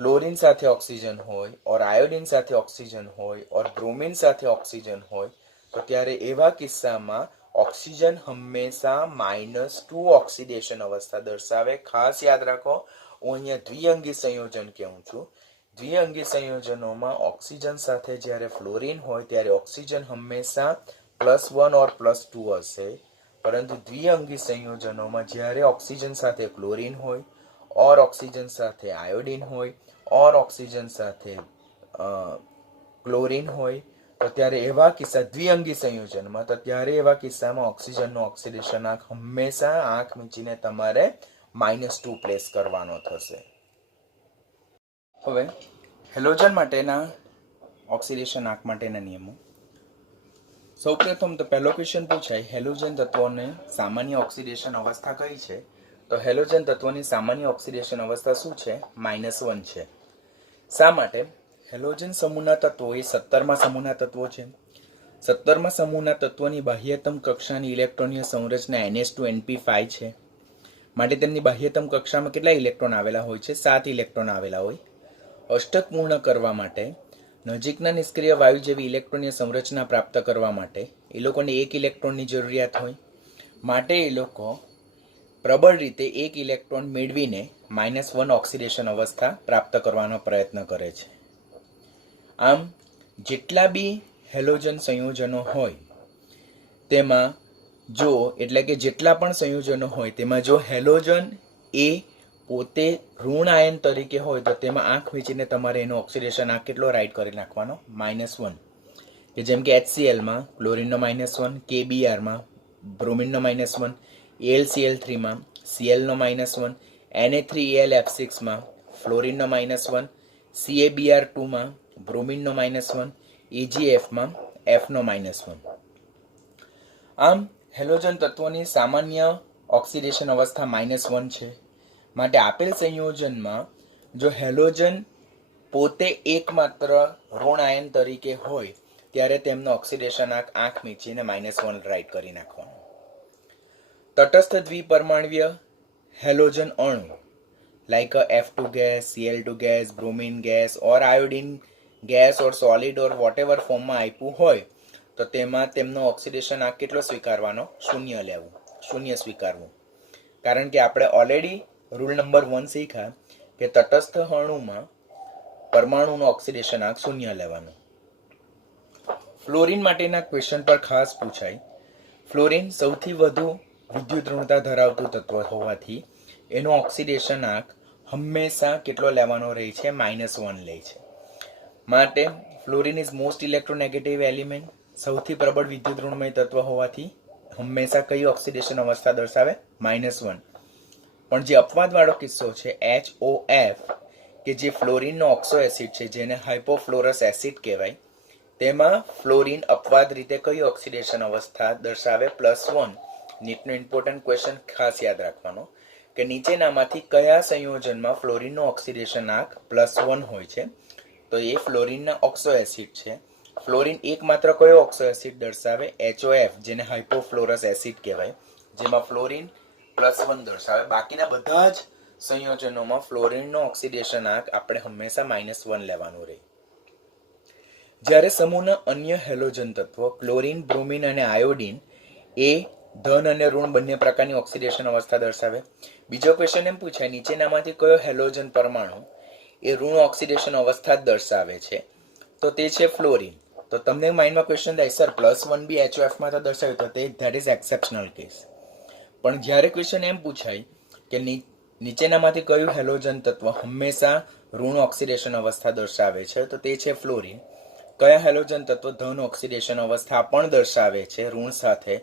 ક્લોરીન સાથે ઓક્સિજન હોય, ઓર આયોડિન સાથે ઓક્સિજન હોય, ઓર બ્રોમિન સાથે ઓક્સિજન હોય, તો ત્યારે એવા કિસ્સામાં ઓક્સિજન હંમેશા -2 ઓક્સિડેશન અવસ્થા દર્શાવે. ખાસ યાદ રાખો, હું અહીંયા દ્વિઅંગી સંયોજન કહું છું. દ્વિઅંગી સંયોજનોમાં ઓક્સિજન સાથે જ્યારે ફ્લોરિન હોય ત્યારે ઓક્સિજન હંમેશા +1 ઓર +2 હશે, પરંતુ દ્વિઅંગી સંયોજનોમાં જ્યારે ઓક્સિજન સાથે ક્લોરીન હોય, ઓર ઓક્સિજન સાથે આયોડિન હોય, ઓર ઓક્સિજન સાથે ક્લોરીન હોય તો ત્યારે એવા કિસ્સા દ્વિઅંગી સંયોજનમાં તો ત્યારે એવા કિસ્સામાં ઓક્સિજનનો ઓક્સિડેશનાંક હંમેશા આંખ મીચીને તમારે -2 પ્લેસ કરવાનો થશે. હવે હેલોજન માટેના ઓક્સિડેશનાંક માટેના નિયમો. સૌપ્રથમ તો પહેલો ક્વેશ્ચન પૂછાય, હેલોજન તત્વોની સામાન્ય ઓક્સિડેશન અવસ્થા કઈ છે? તો હેલોજન તત્વોની સામાન્ય ઓક્સિડેશન અવસ્થા શું છે? -1 છે. શા માટે? હેલોજન સમૂહના તત્વો એ 17મા સમૂહના તત્વો છે. 17મા સમૂહના તત્વોની બાહ્યતમ કક્ષાની ઇલેક્ટ્રોનીય સંરચના NH2NP5 છે. માટે તેમની બાહ્યતમ કક્ષામાં કેટલા ઇલેક્ટ્રોન આવેલા હોય છે? 7 ઇલેક્ટ્રોન આવેલા હોય. અષ્ટક પૂર્ણ કરવા માટે, નજીકના નિષ્ક્રિય વાયુ જેવી ઇલેક્ટ્રોનીય સંરચના પ્રાપ્ત કરવા માટે એ લોકોને 1 ઇલેક્ટ્રોનની જરૂરિયાત હોય. માટે એ લોકો પ્રબળ રીતે 1 ઇલેક્ટ્રોન મેળવીને -1 ઓક્સિડેશન અવસ્થા પ્રાપ્ત કરવાનો પ્રયત્ન કરે છે. આમ જેટલા બી હેલોજન સંયોજનો હોય તેમાં જેટલા પણ સંયોજનો હોય તેમાં જો હેલોજન એ પોતે ઋણ આયન તરીકે હોય તો તેમાં આંખ વીંચીને તમારે એનો ઓક્સિડેશન આંક કેટલો રાઈટ કરી નાખવાનો? -1. કે જેમ કે HCl માં ક્લોરીનનો -1, KBrમાં બ્રોમિનનો -1, AlCl3માં Clનો -1, Na3AlF6માં ફ્લોરિનનો -1, CaBr2માં બ્રોમિનનો -1, AgFમાં Fનો -1. આમ હેલોજન તત્વોની સામાન્ય ઓક્સિડેશન અવસ્થા -1 છે. માટે આપેલ સંયોજનમાં જો હેલોજન પોતે એકમાત્ર ઋણ આયન તરીકે હોય ત્યારે તેમનો ઓક્સિડેશન આંખ મીચીને -1 રાઈટ કરી નાખવાનો. તટસ્થ દ્વિપરમાણ્વીય હેલોજન અણુ like F2 gas, Cl2 gas, bromine gas or iodine gas or solid or whatever ફોર્મમાં આપ્યું હોય તો તેમાં તેમનો ઓક્સિડેશન આંક કેટલો સ્વીકારવાનો? 0 લેવું, 0 સ્વીકારવું. કારણ કે આપણે ઓલરેડી રૂલ નંબર 1 શીખ્યા કે તટસ્થ અણુમાં પરમાણુનો ઓક્સિડેશન આંક 0 લેવાનો. ફ્લોરિન માટેના ક્વેશ્ચન પર ખાસ પૂછાય. ફ્લોરિન સૌથી વધુ વિદ્યુત ઋણતા ધરાવતું તત્વ હોવાથી એનો ઓક્સિડેશન આંક હંમેશા કેટલો લેવાનો રહે છે? -1 લે છે. માટે fluorine is most electronegative element, સૌથી પ્રબળ વિદ્યુત ઋણમય તત્વ હોવાથી હંમેશા કઈ ઓક્સિડેશન અવસ્થા દર્શાવે? -1. પણ જે અપવાદવાળો કિસ્સો છે HOF કે જે ફ્લોરિનનો ઓક્સો એસિડ છે જેને હાઇપોફ્લોરસ એસિડ કહેવાય, તેમાં ફ્લોરિન અપવાદ રીતે કઈ ઓક્સિડેશન અવસ્થા દર્શાવે? +1. નીટનો ઇમ્પોર્ટન્ટ ક્વેશ્ચન ખાસ યાદ રાખવાનો કે નીચેનામાંથી કયા સંયોજનમાં ફ્લોરિનનો ઓક્સિડેશન આંક +1 હોય છે? તો એ ફ્લોરિનના ઓક્સો એસિડ છે. ફ્લોરિન એકમાત્ર કયો ઓક્સો એસિડ દર્શાવે? HOF જેને હાઇપોફ્લોરસ એસિડ કહેવાય, જેમાં ફ્લોરિન +1 દર્શાવે. બાકીના બધા જ સંયોજનોમાં ફ્લોરિનનો ઓક્સિડેશન આંક આપણે હંમેશા -1 લેવાનું રહે. જ્યારે સમૂહના અન્ય હેલોજન તત્વો ક્લોરીન, બ્રોમિન અને આયોડિન એ ધન અને ઋણ બંને પ્રકારની ઓક્સિડેશન અવસ્થા દર્શાવે. બીજો ક્વેશ્ચન એમ પૂછાય, નીચેનામાંથી કયો હેલોજન પરમાણુ એ ઋણ ઓક્સિડેશન અવસ્થા જ દર્શાવે છે? તો તે છે ફ્લોરિન. તો તમને માઇન્ડમાં ક્વેશ્ચન થાય, સર +1 બી HOFમાં તો દર્શાવ્યું તો ધેટ ઇઝ એક્સેપ્શનલ કેસ. પણ જ્યારે ક્વેશ્ચન એમ પૂછાય કે નીચેનામાંથી કયું હેલોજન તત્વ હંમેશા ઋણ ઓક્સિડેશન અવસ્થા દર્શાવે છે? તો તે છે ફ્લોરિન. કયા હેલોજન તત્વ ધન ઓક્સિડેશન અવસ્થા પણ દર્શાવે છે ઋણ સાથે?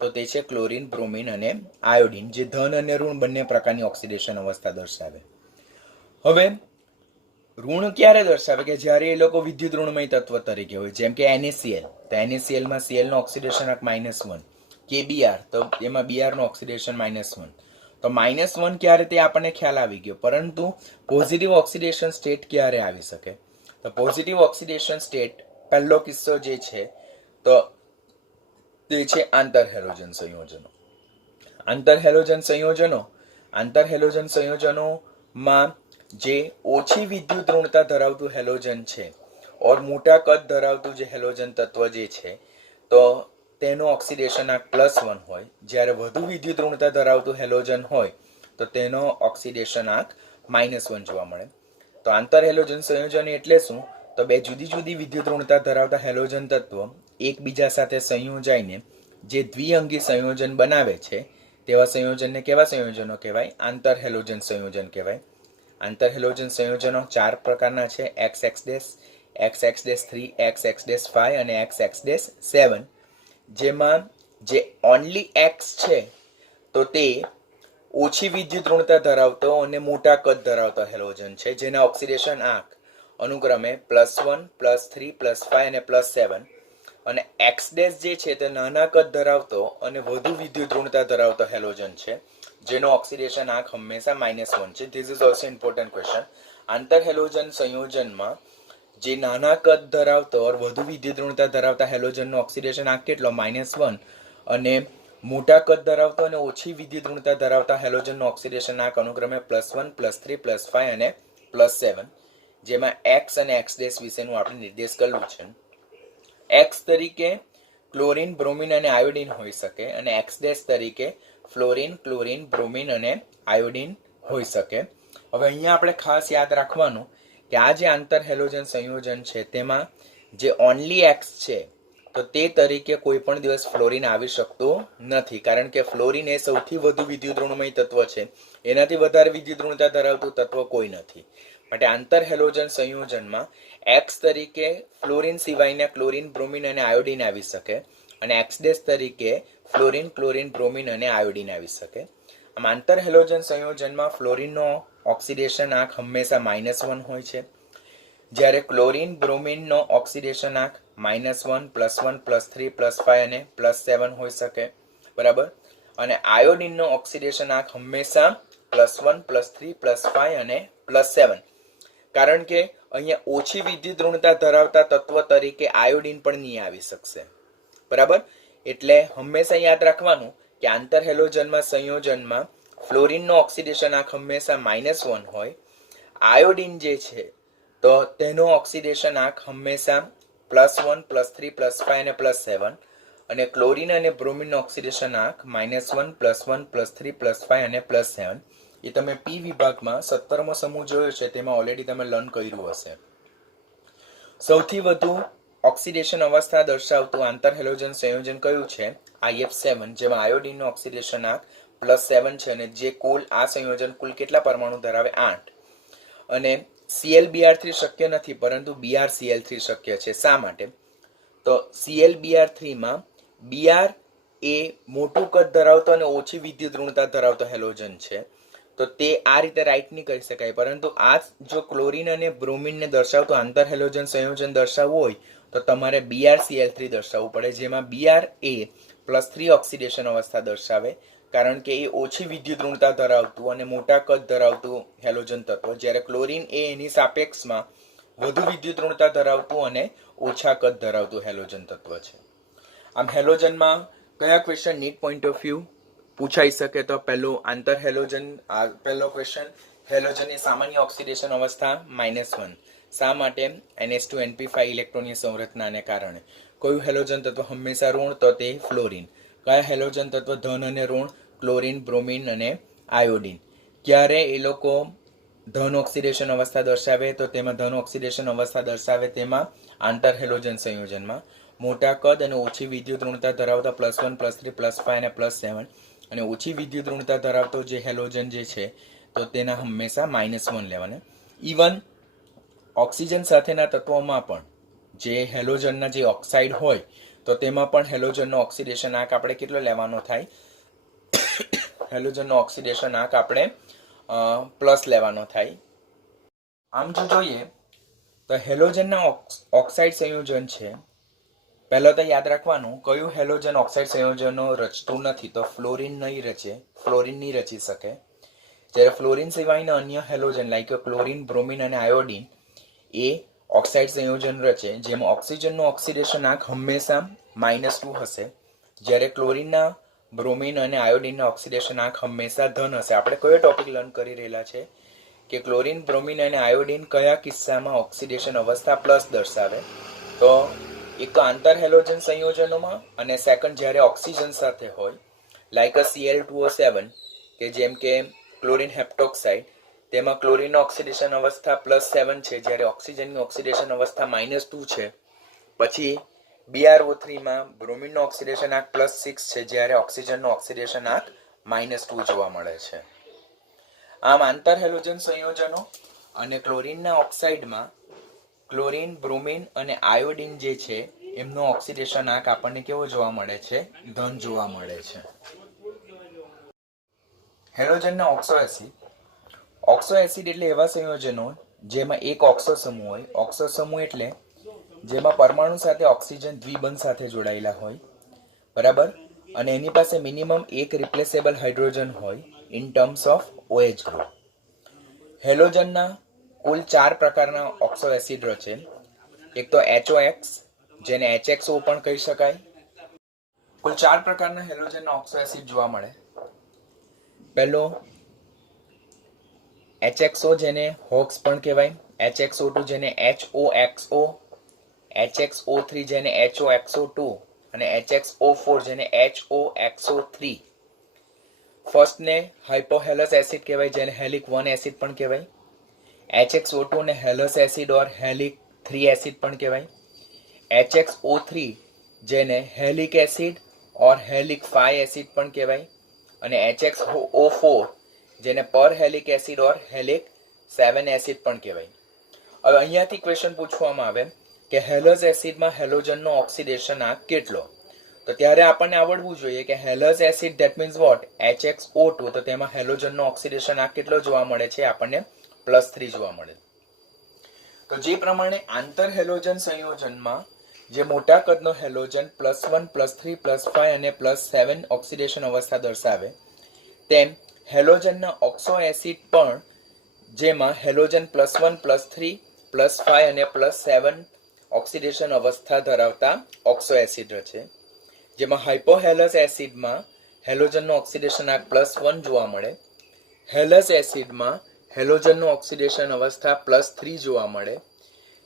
તો તે છે ક્લોરીન, બ્રોમિન અને આયોડિન, જે ધન અને ઋણ બંને પ્રકારની ઓક્સિડેશન અવસ્થા દર્શાવે. હવે ઋણ ક્યારે દર્શાવે? કે જ્યારે એ લોકો વિદ્યુત ઋણમય તત્વ તરીકે હોય, જેમ કે NaCl. તો NaClમાં Cl નો ઓક્સિડેશન આંક -1, KBr તો એમાં Br નો ઓક્સિડેશન -1. તો -1 ક્યારે તે આપણને ખ્યાલ આવી ગયો, પરંતુ પોઝિટિવ ઓક્સિડેશન સ્ટેટ ક્યારે આવી શકે? તો પોઝિટિવ ઓક્સિડેશન સ્ટેટ પહેલો કિસ્સો જે છે તો તે છે આંતરહેલોજન સંયોજનો. આંતરહેલોજન સંયોજનોમાં જે ઓછી વિદ્યુત ઋણતા ધરાવતું હેલોજન છે ઓર મોટા કદ ધરાવતું જે હેલોજન તત્વ જે છે તો તેનો ઓક્સિડેશન આંક +1 હોય. જ્યારે વધુ વિદ્યુત ઋણતા ધરાવતું હેલોજન હોય તો તેનો ઓક્સિડેશન આંક -1 જોવા મળે. તો આંતરહેલોજન સંયોજન એટલે શું? તો બે જુદી જુદી વિદ્યુત ઋણતા ધરાવતા હેલોજન તત્વો એકબીજા સાથે સંયોજાઈને જે દ્વિઅંગી સંયોજન બનાવે છે તેવા સંયોજનને કેવા સંયોજનો કહેવાય? આંતરહેલોજન સંયોજન કહેવાય. આંતર હેલોજન સંયોજનો 4 પ્રકારના છે, XX', XX'3, XX'5 અને XX'7. જેમાં જે ઓનલી X છે તો તે ઓછી વિદ્યુત ઋણતા ધરાવતો અને મોટા કદ ધરાવતો હેલોજન છે, જેના ઓક્સિડેશન આંક અનુક્રમે +1, +3, +5 અને +7. અને X' જે છે તે નાના કદ ધરાવતો અને વધુ વિદ્યુત ઋણતા ધરાવતો હેલોજન છે, જેનો ઓક્સિડેશન આંક હંમેશા -1 છે. This is also important question. આંતર હેલોજન સંયોજનમાં જે નાના કદ ધરાવતો और વધુ વિદ્યુત ઋણતા ધરાવતા હેલોજનનો ઓક્સિડેશન આંક કેટલો -1 અને મોટા કદ ધરાવતો અને ઓછી વિદ્યુત ઋણતા ધરાવતા હેલોજનનો ઓક્સિડેશન આંક અનુક્રમે +1, +3, +5 અને +7. જેમાં X અને X' વિશેનું આપણે નિર્દેશ કરેલું છે. X તરીકે ક્લોરીન, બ્રોમિન અને આયોડિન હોઈ શકે અને X' તરીકે ફ્લોરિન, ક્લોરીન, બ્રોમિન અને આયોડિન હોઈ શકે. હવે અહીંયા આપણે ખાસ યાદ રાખવાનું કે આ જે આંતર હેલોજન સંયોજન છે તેમાં જે ઓનલી X છે તો તે તરીકે કોઈ પણ દિવસ ફ્લોરિન આવી શકતું નથી, કારણ કે ફ્લોરિન એ સૌથી વધુ વિદ્યુત ઋણમય તત્વ છે. એનાથી વધારે વિદ્યુત ઋણતા ધરાવતું તત્વ કોઈ નથી. માટે આંતર હેલોજન સંયોજનમાં X તરીકે ફ્લોરિન સિવાયના ક્લોરીન, બ્રોમિન અને આયોડિન આવી શકે અને X' તરીકે ફ્લોરિન, ક્લોરીન, બ્રોમિન અને આયોડિન આવી શકે. આમ આંતર હેલોજન સંયોજનમાં ફ્લોરિનનો ઓક્સિડેશન આંક હંમેશા -1 હોય છે, જ્યારે ક્લોરીન, બ્રોમિનનો ઓક્સિડેશન આંક -1, +1, +3, +5 અને +7 હોઈ શકે. બરાબર. અને આયોડિનનો ઓક્સિડેશન આંક હંમેશા +1, +3, +5 અને +7, કારણ કે અહીંયા ઓછી વિદ્યુત ઋણતા ધરાવતા તત્વ તરીકે આયોડિન પણ નહીં આવી શકશે. બરાબર. એટલે હંમેશા યાદ રાખવાનું કે આંતર હેલોજનમાં સંયોજનમાં ફ્લોરિનનો ઓક્સિડેશન આંક હંમેશા -1 હોય. આયોડિન જે છે તો તેનો ઓક્સિડેશન આંક હંમેશા +1, +3, +5 અને +7 અને ક્લોરીન અને બ્રોમિનનો ઓક્સિડેશન આંક -1, +1, +3, +5 અને +7. એ તમે પી વિભાગમાં 17મો સમૂહ જોયો છે, તેમાં ઓલરેડી તમે લર્ન કર્યું હશે. સૌથી વધુ ઓક્સિડેશન અવસ્થા દર્શાવતું આંતર હેલોજન સંયોજન કયું છે? IF7, જેમાં આયોડિનનો ઓક્સિડેશન આંક +7 છે અને જે કુલ આ સંયોજન કુલ કેટલા પરમાણુ ધરાવે? 8. અને ClBr3 શક્ય નથી, પરંતુ BrCl3 શક્ય છે. શા માટે? તો ClBr3 માં Br એ મોટું કદ ધરાવતો અને ઓછી વિદ્યુત ઋણતા ધરાવતો હેલોજન છે, તો તે આ રીતે રાઈટ નહીં કરી શકાય. પરંતુ આ જો ક્લોરીન અને બ્રોમિનને દર્શાવતું આંતર હેલોજન સંયોજન દર્શાવવું હોય તો તમારે BrCl3 દર્શાવવું પડે, જેમાં Br એ +3 ઓક્સિડેશન અવસ્થા દર્શાવે, કારણ કે એ ઓછી વિદ્યુત ઋણતા ધરાવતું અને મોટા કદ ધરાવતું હેલોજન તત્વ, જ્યારે ક્લોરીન એ એની સાપેક્ષમાં વધુ વિદ્યુત ઋણતા ધરાવતું અને ઓછા કદ ધરાવતું હેલોજન તત્વ છે. આમ હેલોજનમાં કયા question NEET point of view પૂછાઈ શકે? તો પહેલો ક્વેશ્ચન, હેલોજનની સામાન્ય ઓક્સિડેશન અવસ્થા -1. શા માટે? NH2NP5 ઇલેક્ટ્રોનની સંરચનાને કારણે. કયું હેલોજન તત્વ હંમેશા ઋણ? તો તે ફ્લોરિન. કયા હેલોજન તત્વ ધન અને ઋણ? ક્લોરીન, બ્રોમિન અને આયોડિન. ક્યારે એ લોકો ધન ઓક્સિડેશન અવસ્થા દર્શાવે? તો તેમાં ધન ઓક્સિડેશન અવસ્થા દર્શાવે તેમાં આંતર હેલોજન સંયોજનમાં મોટા કદ અને ઓછી વિદ્યુત ઋણતા ધરાવતા +1, +3, +5 અને +7 અને ઓછી વિદ્યુત ઋણતા ધરાવતો જે હેલોજન જે છે તો તેના હંમેશા -1 લેવાના. ઇવન ઓક્સિજન સાથેના તત્વોમાં પણ જે હેલોજનના જે ઓક્સાઇડ હોય તો તેમાં પણ હેલોજનનો ઓક્સિડેશન આંક આપણે કેટલો લેવાનો થાય? હેલોજનનો ઓક્સિડેશન આંક આપણે પ્લસ લેવાનો થાય. આમ જો જોઈએ તો હેલોજનના ઓક્સાઇડ સંયોજન છે, પહેલા તો યાદ રાખવાનું કયું હેલોજન ઓક્સાઇડ સંયોજનો રચતું નથી? તો ફ્લોરિન નહીં રચે, ફ્લોરિન નહીં રચી શકે. જ્યારે ફ્લોરિન સિવાયના અન્ય હેલોજન લાઈક ક્લોરીન, બ્રોમિન અને આયોડિન એ ઓક્સાઇડ સંયોજન રચે, જેમાં ઓક્સિજનનું ઓક્સિડેશન આંક હંમેશા -2 હશે, જ્યારે ક્લોરીનના, બ્રોમિન અને આયોડિનના ઓક્સિડેશન આંક હંમેશા ધન હશે. આપણે કયો ટોપિક લર્ન કરી રહેલા છે કે ક્લોરીન, બ્રોમિન અને આયોડિન કયા કિસ્સામાં ઓક્સિડેશન અવસ્થા પ્લસ દર્શાવે? તો એક તો આંતર હેલોજન સંયોજનોમાં અને સેકન્ડ જ્યારે ઓક્સિજન સાથે હોય, લાઈક Cl2O7 કે જેમ કે ક્લોરીન હેપ્ટોક્સાઇડ, તેમાં ક્લોરીનનો ઓક્સિડેશન અવસ્થા +7 છે, જ્યારે ઓક્સિજનની ઓક્સિડેશન અવસ્થા -2 છે. પછી BrO3 માં બ્રોમિનનો ઓક્સિડેશન આંક +6 છે, જ્યારે ઓક્સિજનનો ઓક્સિડેશન આંક -2 જોવા મળે છે. આમ આંતર હેલોજન સંયોજનો અને ક્લોરીનના ઓક્સાઇડમાં ક્લોરીન, બ્રોમિન અને આયોડિન જે છે એમનો ઓક્સિડેશન આંક આપણને કેવો જોવા મળે છે? ધન જોવા મળે છે. હેલોજનના ઓક્સો એસિડ. ઓક્સો એસિડ એટલે એવા સંયોજનો જેમાં એક ઓક્સો સમૂહ હોય. ઓક્સો સમૂહ એટલે જેમાં પરમાણુ સાથે ઓક્સિજન દ્વિબંધ સાથે જોડાયેલા હોય, બરાબર, અને એની પાસે મિનિમમ એક રિપ્લેસેબલ હાઇડ્રોજન હોય in terms of OH group. હેલોજનના કુલ 4 પ્રકારના ઓક્સો એસિડ રચે. એક તો HOX, જેને HXO પણ કહી શકાય. કુલ 4 પ્રકારના હેલોજનના ઓક્સો એસિડ જોવા મળે. પહેલો HXO, જેને હોક્સ પણ કહેવાય, HXO2 જેને HOXO, HXO3 જેને HOXO2 અને HXO4 જેને HOXO3. ફર્સ્ટને હાઇપોહેલસ એસિડ કહેવાય, જેને હેલિક 1 એસિડ પણ કહેવાય. HXO2 ને હેલસ એસિડ ઓર હેલિક 3 એસિડ પણ કહેવાય. HXO3 જેને હેલિક એસિડ ઓર હેલિક 5 એસિડ પણ કહેવાય. અને HXO4 જેને પર હેલિક એસિડ ઓર હેલિક 7 એસિડ પણ કહેવાય. હવે અહીંયાથી ક્વેશ્ચન પૂછવામાં આવે કે હેલસ એસિડમાં હેલોજનનો ઓક્સિડેશન આંક કેટલો? તો ત્યારે આપણને આવડવું જોઈએ કે halous acid that means what? HXO2. તો તેમાં હેલોજનનો ઓક્સિડેશન આંક કેટલો જોવા મળે છે? આપણને +3 જોવા મળે. તો જે પ્રમાણે આંતર હેલોજન સંયોજનમાં જે મોટા કદનો હેલોજન +1, +3, +5 અને +7 ઓક્સિડેશન અવસ્થા દર્શાવે, તેમ હેલોજનના ઓક્સો એસિડ પણ જેમાં હેલોજન +1, +3, +5 અને +7 ઓક્સિડેશન અવસ્થા ધરાવતા ઓક્સો એસિડ છે. જેમાં હાઇપોહેલસ એસિડમાં હેલોજનનો ઓક્સિડેશન આંક +1 જોવા મળે. હેલસ એસિડમાં હેલોજનનો ઓક્સિડેશન અવસ્થા +3 જોવા મળે.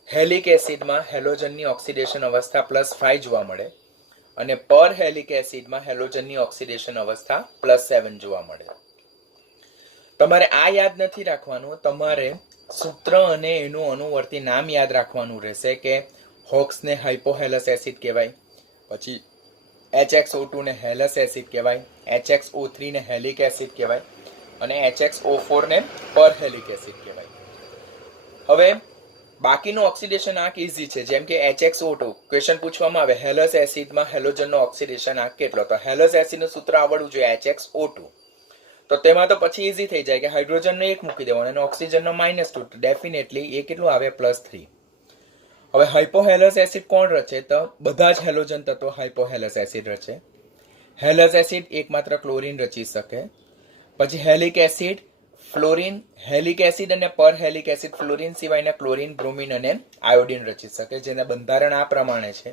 હેલિક એસિડમાં હેલોજનની ઓક્સિડેશન અવસ્થા +5 જોવા મળે. અને પર હેલિક એસિડમાં હેલોજનની ઓક્સિડેશન અવસ્થા +7 જોવા મળે. તમારે આ યાદ નથી રાખવાનું, તમારે સૂત્ર અને એનું અનુવર્તી નામ યાદ રાખવાનું રહેશે કે હોક્સને હાઇપોહેલસ એસિડ કહેવાય, પછી HXO2 ને હેલસ એસિડ કહેવાય, HXO3 ને હેલિક એસિડ કહેવાય અને HXO4 ને પર હેલિક એસિડ કહેવાય. હવે બાકીનું ઓક્સિડેશન આંક ઈઝી છે. જેમ કે HXO2 ક્વેશ્ચન પૂછવામાં આવે હેલસ એસિડમાં હેલોજનનો ઓક્સિડેશન આંક કેટલો? તો હેલસ એસિડનું સૂત્ર આવડવું જોઈએ HXO2. તો તેમાં તો પછી ઈઝી થઈ જાય કે હાઇડ્રોજનનો 1 મૂકી દેવાનો અને ઓક્સિજનનો -2. ડેફિનેટલી એ કેટલું આવે? +3. હવે હાઇપોહેલસ એસિડ કોણ રચે? તો બધા જ હેલોજન તત્વો હાઇપોહેલસ એસિડ રચે. હેલસ એસિડ એકમાત્ર ક્લોરીન રચી શકે. પછી હેલિક એસિડ, ફ્લોરિન, હેલિક એસિડ અને પર હેલિક એસિડ ફ્લોરિન સિવાયના ક્લોરીન, બ્રોમિન અને આયોડિન રચી શકે. જેના બંધારણ આ પ્રમાણે છે,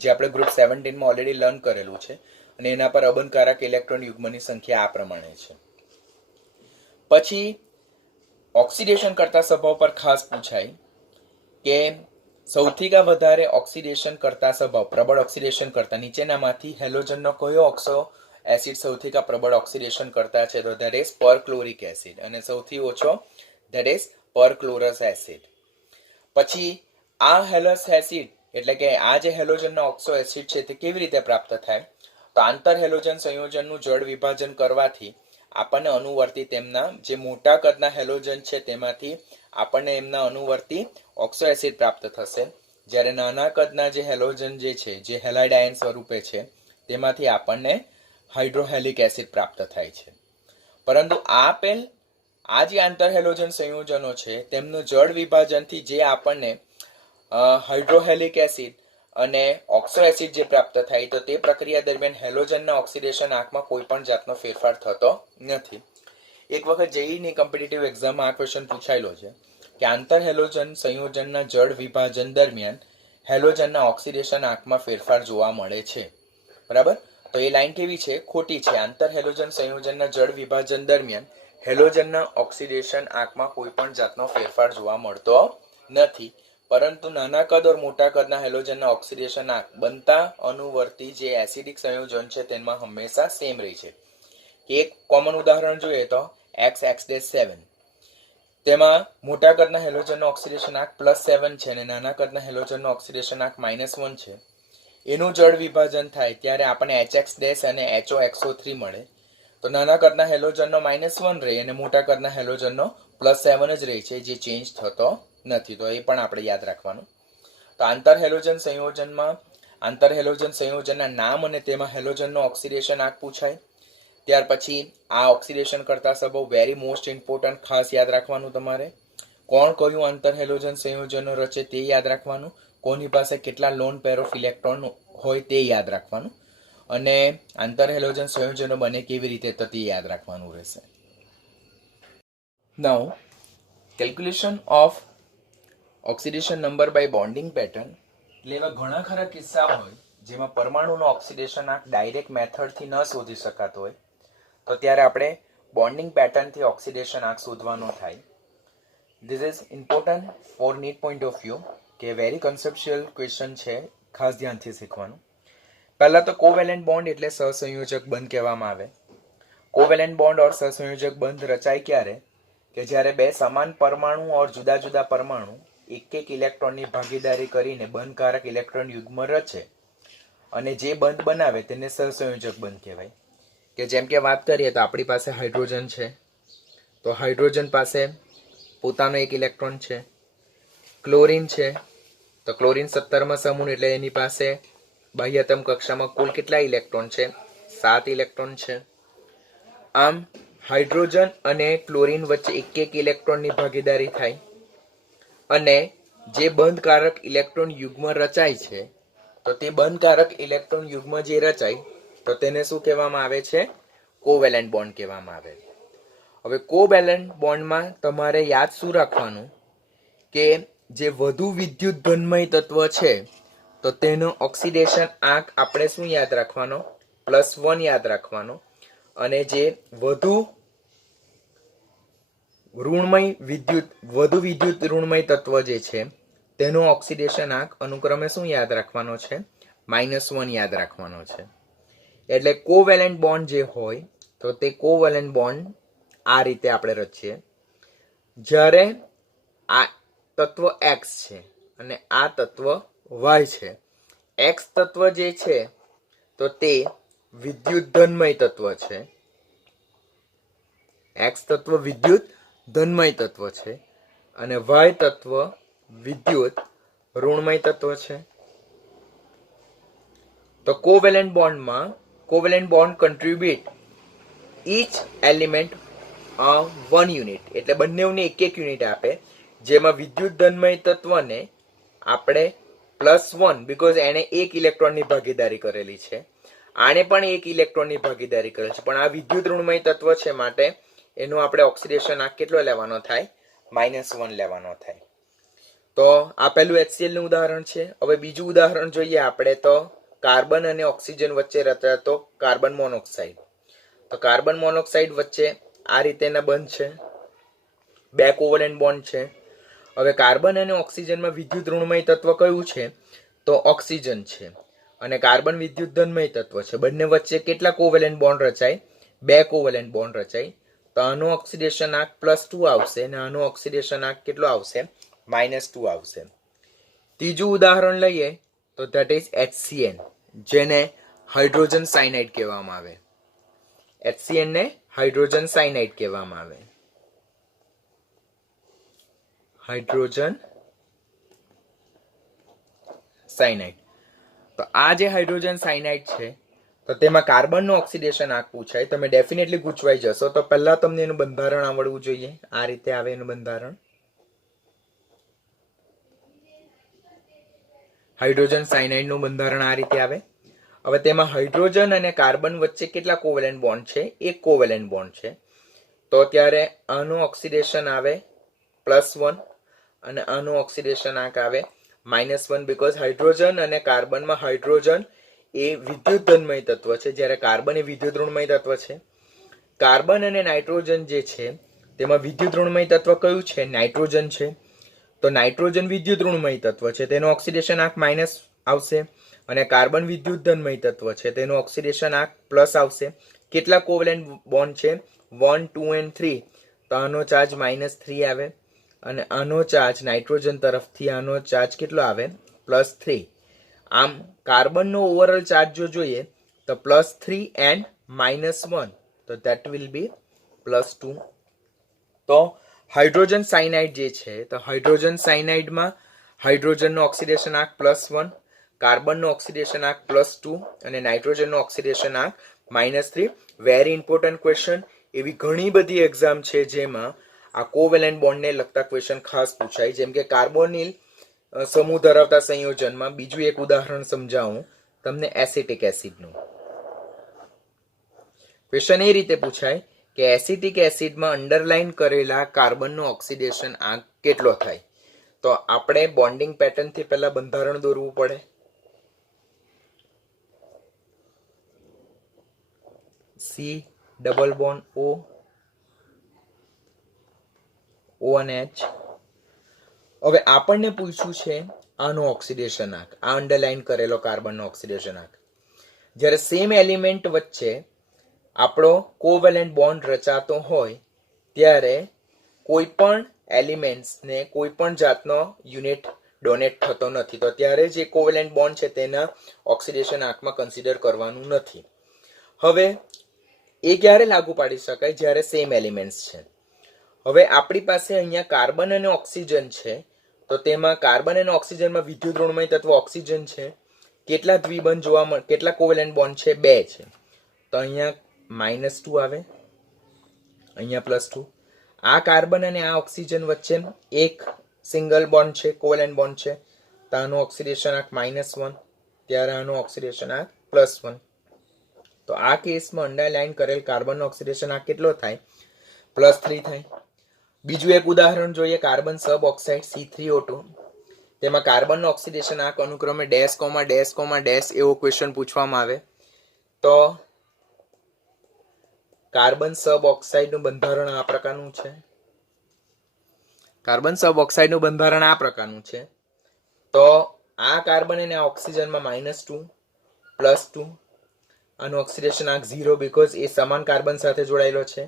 જે આપણે ગ્રુપ 17 માં ઓલરેડી લર્ન કરેલું છે. અને એના પર અબનકારક ઇલેક્ટ્રોન યુગ્મની સંખ્યા આ પ્રમાણે છે. પછી ઓક્સિડેશન કરતા સ્વભાવ પર ખાસ પૂછાય કે સૌથી વધારે ઓક્સિડેશન કરતા સ્વભાવ, પ્રબળ ઓક્સિડેશન કરતા નીચેનામાંથી હેલોજનનો કયો ઓક્સો એસિડ સૌથી પ્રબળ ઓક્સિડેશન કરતા છે? તો ધેટ ઇઝ પરક્લોરિક એસિડ. અને સૌથી ઓછો ધેટ ઇઝ પરક્લોરસ એસિડ. પછી આ હેલસ એસિડ એટલે કે આ જે હેલોજનનો ઓક્સો એસિડ છે તે કેવી રીતે પ્રાપ્ત થાય? તો આંતર હેલોજન સંયોજનનું જળ વિભાજન કરવાથી આપણને અનુવર્તી તેમના જે મોટા કદના હેલોજન છે તેમાંથી આપણને એમના અનુવર્તી ઓક્સો એસિડ પ્રાપ્ત થશે. જ્યારે નાના કદના જે હેલોજન જે છે, જે હેલાઇડ આયન સ્વરૂપે છે, તેમાંથી આપણને હાઇડ્રોહેલિક એસિડ પ્રાપ્ત થાય છે. પરંતુ આ જે આંતર હેલોજન સંયોજનો છે તેમનું જળ વિભાજનથી જે આપણને હાઇડ્રોહેલિક એસિડ અને ઓક્સો એસિડ જે પ્રાપ્ત થાય, તો તે પ્રક્રિયા દરમિયાન હેલોજનના ઓક્સિડેશન આંકમાં કોઈ પણ જાતનો ફેરફાર થતો નથી. એક વખત જેઈની કોમ્પિટિટિવ એક્ઝામમાં આ ક્વેશ્ચન પૂછાયેલો છે કે આંતર હેલોજન સંયોજનના જળ વિભાજન દરમિયાન હેલોજનના ઓક્સિડેશન આંકમાં ફેરફાર જોવા મળે છે. બરાબર? તો એ લાઈન કેવી છે? ખોટી છે. આંતર હેલોજન સંયોજનના જળ વિભાજન દરમિયાન હેલોજનના ઓક્સિડેશન આંકમાં કોઈ પણ જાતનો ફેરફાર જોવા મળતો નથી. પરંતુ નાના કદ ઓર મોટા કદના હેલોજનના ઓક્સિડેશન આંક બનતા અનુવર્તી જે એસિડિક સંયોજન છે તેમાં હંમેશા સેમ રહે છે. એક કોમન ઉદાહરણ જોઈએ તો XX-7. તેમાં મોટા કદના હેલોજનનો ઓક્સિડેશન આંક +7 છે અને નાના કદના હેલોજનનો ઓક્સિડેશન આંક -1 છે. એનું જળ વિભાજન થાય ત્યારે આપણને HX- અને HOXO3 મળે. તો નાના કદના હેલોજનનો -1 રહે અને મોટા કદના હેલોજનનો +7 જ રહે છે, જે ચેન્જ થતો નથી. તો એ પણ આપણે યાદ રાખવાનું. તો આંતરહેલોજન સંયોજનના નામ અને તેમાં હેલોજનનો ઓક્સિડેશન આંક પૂછાય. ત્યાર પછી આ ઓક્સિડેશન કરતા સબો વેરી મોસ્ટ ઇમ્પોર્ટન્ટ, ખાસ યાદ રાખવાનું તમારે. કોણ કયું આંતરહેલોજન સંયોજનો રચે તે યાદ રાખવાનું. કોની પાસે કેટલા લોન પેર ઓફ ઇલેક્ટ્રોન હોય તે યાદ રાખવાનું. અને આંતરહેલોજન સંયોજનો બને કેવી રીતે તો તે યાદ રાખવાનું રહેશે. Now calculation of oxidation number by bonding pattern. એટલે એવા ઘણા ખરા કિસ્સા હોય જેમાં પરમાણુનો ઓક્સિડેશન આંક ડાયરેક્ટ મેથડથી ન શોધી શકાતો હોય, તો ત્યારે આપણે બોન્ડિંગ પેટર્નથી ઓક્સિડેશન આંક શોધવાનો થાય. This is important for NEET point of view, કે વેરી કન્સેપ્ચ્યુઅલ ક્વેશ્ચન છે, ખાસ ધ્યાનથી શીખવાનું. પહેલા તો કોવેલેન્ટ બોન્ડ એટલે સહસંયોજક બંધ કહેવામાં આવે. કોવેલેન્ટ બોન્ડ ઓર સહસંયોજક બંધ રચાય ક્યારે? કે જ્યારે બે સમાન પરમાણુ ઓર જુદા જુદા પરમાણુ એક એક ઇલેક્ટ્રોનની ભાગીદારી કરીને બંધકારક ઇલેક્ટ્રોન યુગ્મ રચે અને જે બંધ બનાવે તેને સહસંયોજક બંધ કહેવાય. કે જેમ કે વાત કરીએ તો આપણી પાસે હાઇડ્રોજન છે, તો હાઇડ્રોજન પાસે પોતાનો એક ઇલેક્ટ્રોન છે. ક્લોરીન છે, તો ક્લોરીન 17માં સમૂહ એટલે એની પાસે બાહ્યતમ કક્ષામાં કુલ કેટલા ઇલેક્ટ્રોન છે? 7 ઇલેક્ટ્રોન છે. આમ હાઇડ્રોજન અને ક્લોરીન વચ્ચે એક એક ઇલેક્ટ્રોનની ભાગીદારી થાય અને જે બંધકારક ઇલેક્ટ્રોન યુગ્મ રચાય છે, તો તે બંધકારક ઇલેક્ટ્રોન યુગ્મ જે રચાય તો તેને શું કહેવામાં આવે છે? કોવેલેન્ટ બોન્ડ કહેવામાં આવે. હવે કોવેલેન્ટ બોન્ડમાં તમારે યાદ શું રાખવાનું કે જે વધુ વિદ્યુત ધનમય તત્વ છે તો તેનો ઓક્સિડેશન આંક આપણે શું યાદ રાખવાનો? +1 યાદ રાખવાનો. અને જે વધુ વિદ્યુત ઋણમય તત્વ જે છે તેનો ઓક્સિડેશન આંક અનુક્રમે શું યાદ રાખવાનો છે? -1 યાદ રાખવાનો છે. એટલે કોવેલેન્ટ બોન્ડ જે હોય તો તે કોવેલેન્ટ બોન્ડ આ રીતે આપણે રચીએ. જ્યારે આ તત્વ X છે અને આ તત્વ Y છે. X તત્વ જે છે તો તે વિદ્યુત ધનમય તત્વ છે. X તત્વ વિદ્યુત ધનમય તત્વ છે અને Y તત્વ વિદ્યુત ઋણમય તત્વ છે. તો covalent bond contribute each element 1 unit, એટલે બંનેને એક એક યુનિટ આપે. જેમાં વિદ્યુત ધનમય તત્વને આપણે +1, બીકોઝ એને એક ઇલેક્ટ્રોનની ભાગીદારી કરેલી છે. આને પણ એક ઇલેક્ટ્રોનની ભાગીદારી કરેલી છે, પણ આ વિદ્યુત ઋણમય તત્વ છે માટે એનો આપણે ઓક્સિડેશન આંક કેટલો લેવાનો થાય? -1 લેવાનો થાય. તો આ પહેલું HCl નું ઉદાહરણ છે. હવે બીજું ઉદાહરણ જોઈએ આપણે તો કાર્બન અને ઓક્સિજન વચ્ચે રચાતો કાર્બન મોનોક્સાઇડ. તો કાર્બન મોનોક્સાઇડ વચ્ચે આ રીતેના બંધ છે, 2 કોવેલેન્ટ બોન્ડ છે. હવે કાર્બન અને ઓક્સિજનમાં વિદ્યુત ઋણમય તત્વ કયું છે? તો ઓક્સિજન છે. અને કાર્બન વિદ્યુત ધનમય તત્વ છે. બંને વચ્ચે કેટલા કોવેલેન્ટ બોન્ડ રચાય? 2 કોવેલેન્ટ બોન્ડ રચાય. તો આનો ઓક્સિડેશન આંક +2 આવશે અને આનો ઓક્સિડેશન આંક કેટલો આવશે? -2 આવશે. ત્રીજું ઉદાહરણ લઈએ તો ધેટ ઇઝ HCN, જેને હાઇડ્રોજન સાયનાઇડ કહેવામાં આવે. HCN ને હાઇડ્રોજન સાયનાઇડ કહેવામાં આવે. Hydrogen cyanide. તો આ જે હાઇડ્રોજન સાયનાઇડ છે તો તેમાં કાર્બનનું ઓક્સિડેશન આંક પૂછાય. તમે ડેફિનેટલી પૂછવાઈ જશો. તો પહેલા તમને એનું બંધારણ આવડવું જોઈએ. આ રીતે આવે એનું બંધારણ. હાઇડ્રોજન સાયનાઇડનું બંધારણ આ રીતે આવે. હવે તેમાં હાઇડ્રોજન અને કાર્બન વચ્ચે કેટલા કોવેલેન્ટ બોન્ડ છે? 1 કોવેલેન્ટ બોન્ડ છે. તો ત્યારે આનું ઓક્સિડેશન આવે +1 અને આનું ઓક્સિડેશન આંક આવે -1, બીકોઝ હાઇડ્રોજન અને કાર્બનમાં હાઇડ્રોજન એ વિદ્યુત ધનમય તત્વ છે, જ્યારે કાર્બન એ વિદ્યુત ઋણમય તત્વ છે. કાર્બન અને નાઇટ્રોજન જે છે તેમાં વિદ્યુત ઋણમય તત્વ કયું છે? નાઇટ્રોજન છે. તો નાઇટ્રોજન વિદ્યુત ઋણમય તત્વ છે, તેનો ઓક્સિડેશન આંક માઇનસ આવશે. અને કાર્બન વિદ્યુત ધનમય તત્વ છે, તેનો ઓક્સિડેશન આંક પ્લસ આવશે. કેટલા કોવેલેન્ટ બોન્ડ છે? 1, 2 and 3. તો આનો ચાર્જ -3 આવે અને આનો ચાર્જ નાઇટ્રોજન તરફથી આનો ચાર્જ કેટલો આવે? +3. આમ કાર્બનનો ઓવરઓલ ચાર્જ જો જોઈએ તો +3 and -1. તો દેટ વિલ બી +2. તો હાઇડ્રોજન સાયનાઇડ જે છે તો હાઇડ્રોજન સાયનાઇડમાં હાઇડ્રોજનનો ઓક્સિડેશન આંક +1, કાર્બનનો ઓક્સિડેશન આંક +2 અને નાઇટ્રોજનનો ઓક્સિડેશન આંક -3. Very important question. એવી ઘણી બધી એક્ઝામ છે જેમાં આ કોવેલેન્ટ બોન્ડને લગતા ક્વેશ્ચન ખાસ પૂછાય. જેમ કે કાર્બોનિલ સમૂહ ધરાવતા સંયોજનમાં બીજું એક ઉદાહરણ સમજાવું તમને એસિટિક એસિડનું. ક્વેશ્ચન એ રીતે પૂછાય કે એસિટિક એસિડમાં અંડરલાઈન કરેલા કાર્બનનો ઓક્સિડેશન આંક કેટલો થાય. તો આપણે બોન્ડિંગ પેટર્નથી પહેલા બંધારણ દોરવું પડે. C ડબલ બોન્ડ O અને H. હવે આપણને પૂછ્યું છે આનો ઓક્સિડેશન આંક, આ અંડરલાઈન કરેલો કાર્બનનો ઓક્સિડેશન આંક. જ્યારે સેમ એલિમેન્ટ વચ્ચે આપણો કોવેલેન્ટ બોન્ડ રચાતો હોય ત્યારે કોઈ પણ એલિમેન્ટ્સને કોઈ પણ જાતનો યુનિટ ડોનેટ થતો નથી. તો ત્યારે જે કોવેલેન્ટ બોન્ડ છે તેના ઓક્સિડેશન આંકમાં કન્સિડર કરવાનું નથી. હવે એ ક્યારે લાગુ પાડી શકાય? જ્યારે સેમ એલિમેન્ટ્સ છે. હવે આપણી પાસે અહીંયા કાર્બન અને ઓક્સિજન છે તો તેમાં કાર્બન અને ઓક્સિજનમાં વિદ્યુત ઋણમય તત્વ ઓક્સિજન છે. કેટલા દ્વિબંધ જોવા મળે, કેટલા કોવેલેન્ટ બોન્ડ છે? 2 છે. તો અહીંયા -2 આવે, અહીંયા +2. આ કાર્બન અને આ ઓક્સિજન વચ્ચે એક સિંગલ બોન્ડ છે, કોવેલેન્ટ બોન્ડ છે. તો આનું ઓક્સિડેશન આંક -1, ત્યારે આનું ઓક્સિડેશન આંક +1. તો આ કેસમાં અંડરલાઈન કરેલ કાર્બનનો ઓક્સિડેશન આંક કેટલો થાય? +3 થાય. બીજું એક ઉદાહરણ જોઈએ, કાર્બન સબ ઓક્સાઇડ C3O2. તેમાં કાર્બનનો ઓક્સિડેશન આંક અનુક્રમે dash comma dash comma dash એવો ક્વેશ્ચન પૂછવામાં આવે તો કાર્બન સબ ઓક્સાઇડનું બંધારણ આ પ્રકારનું છે. કાર્બન સબ ઓક્સાઇડનું બંધારણ આ પ્રકારનું છે. તો આ કાર્બન અને ઓક્સિજનમાં -2, +2. આનું ઓક્સિડેશન આંક 0 બીકોઝ એ સમાન કાર્બન સાથે જોડાયેલો છે.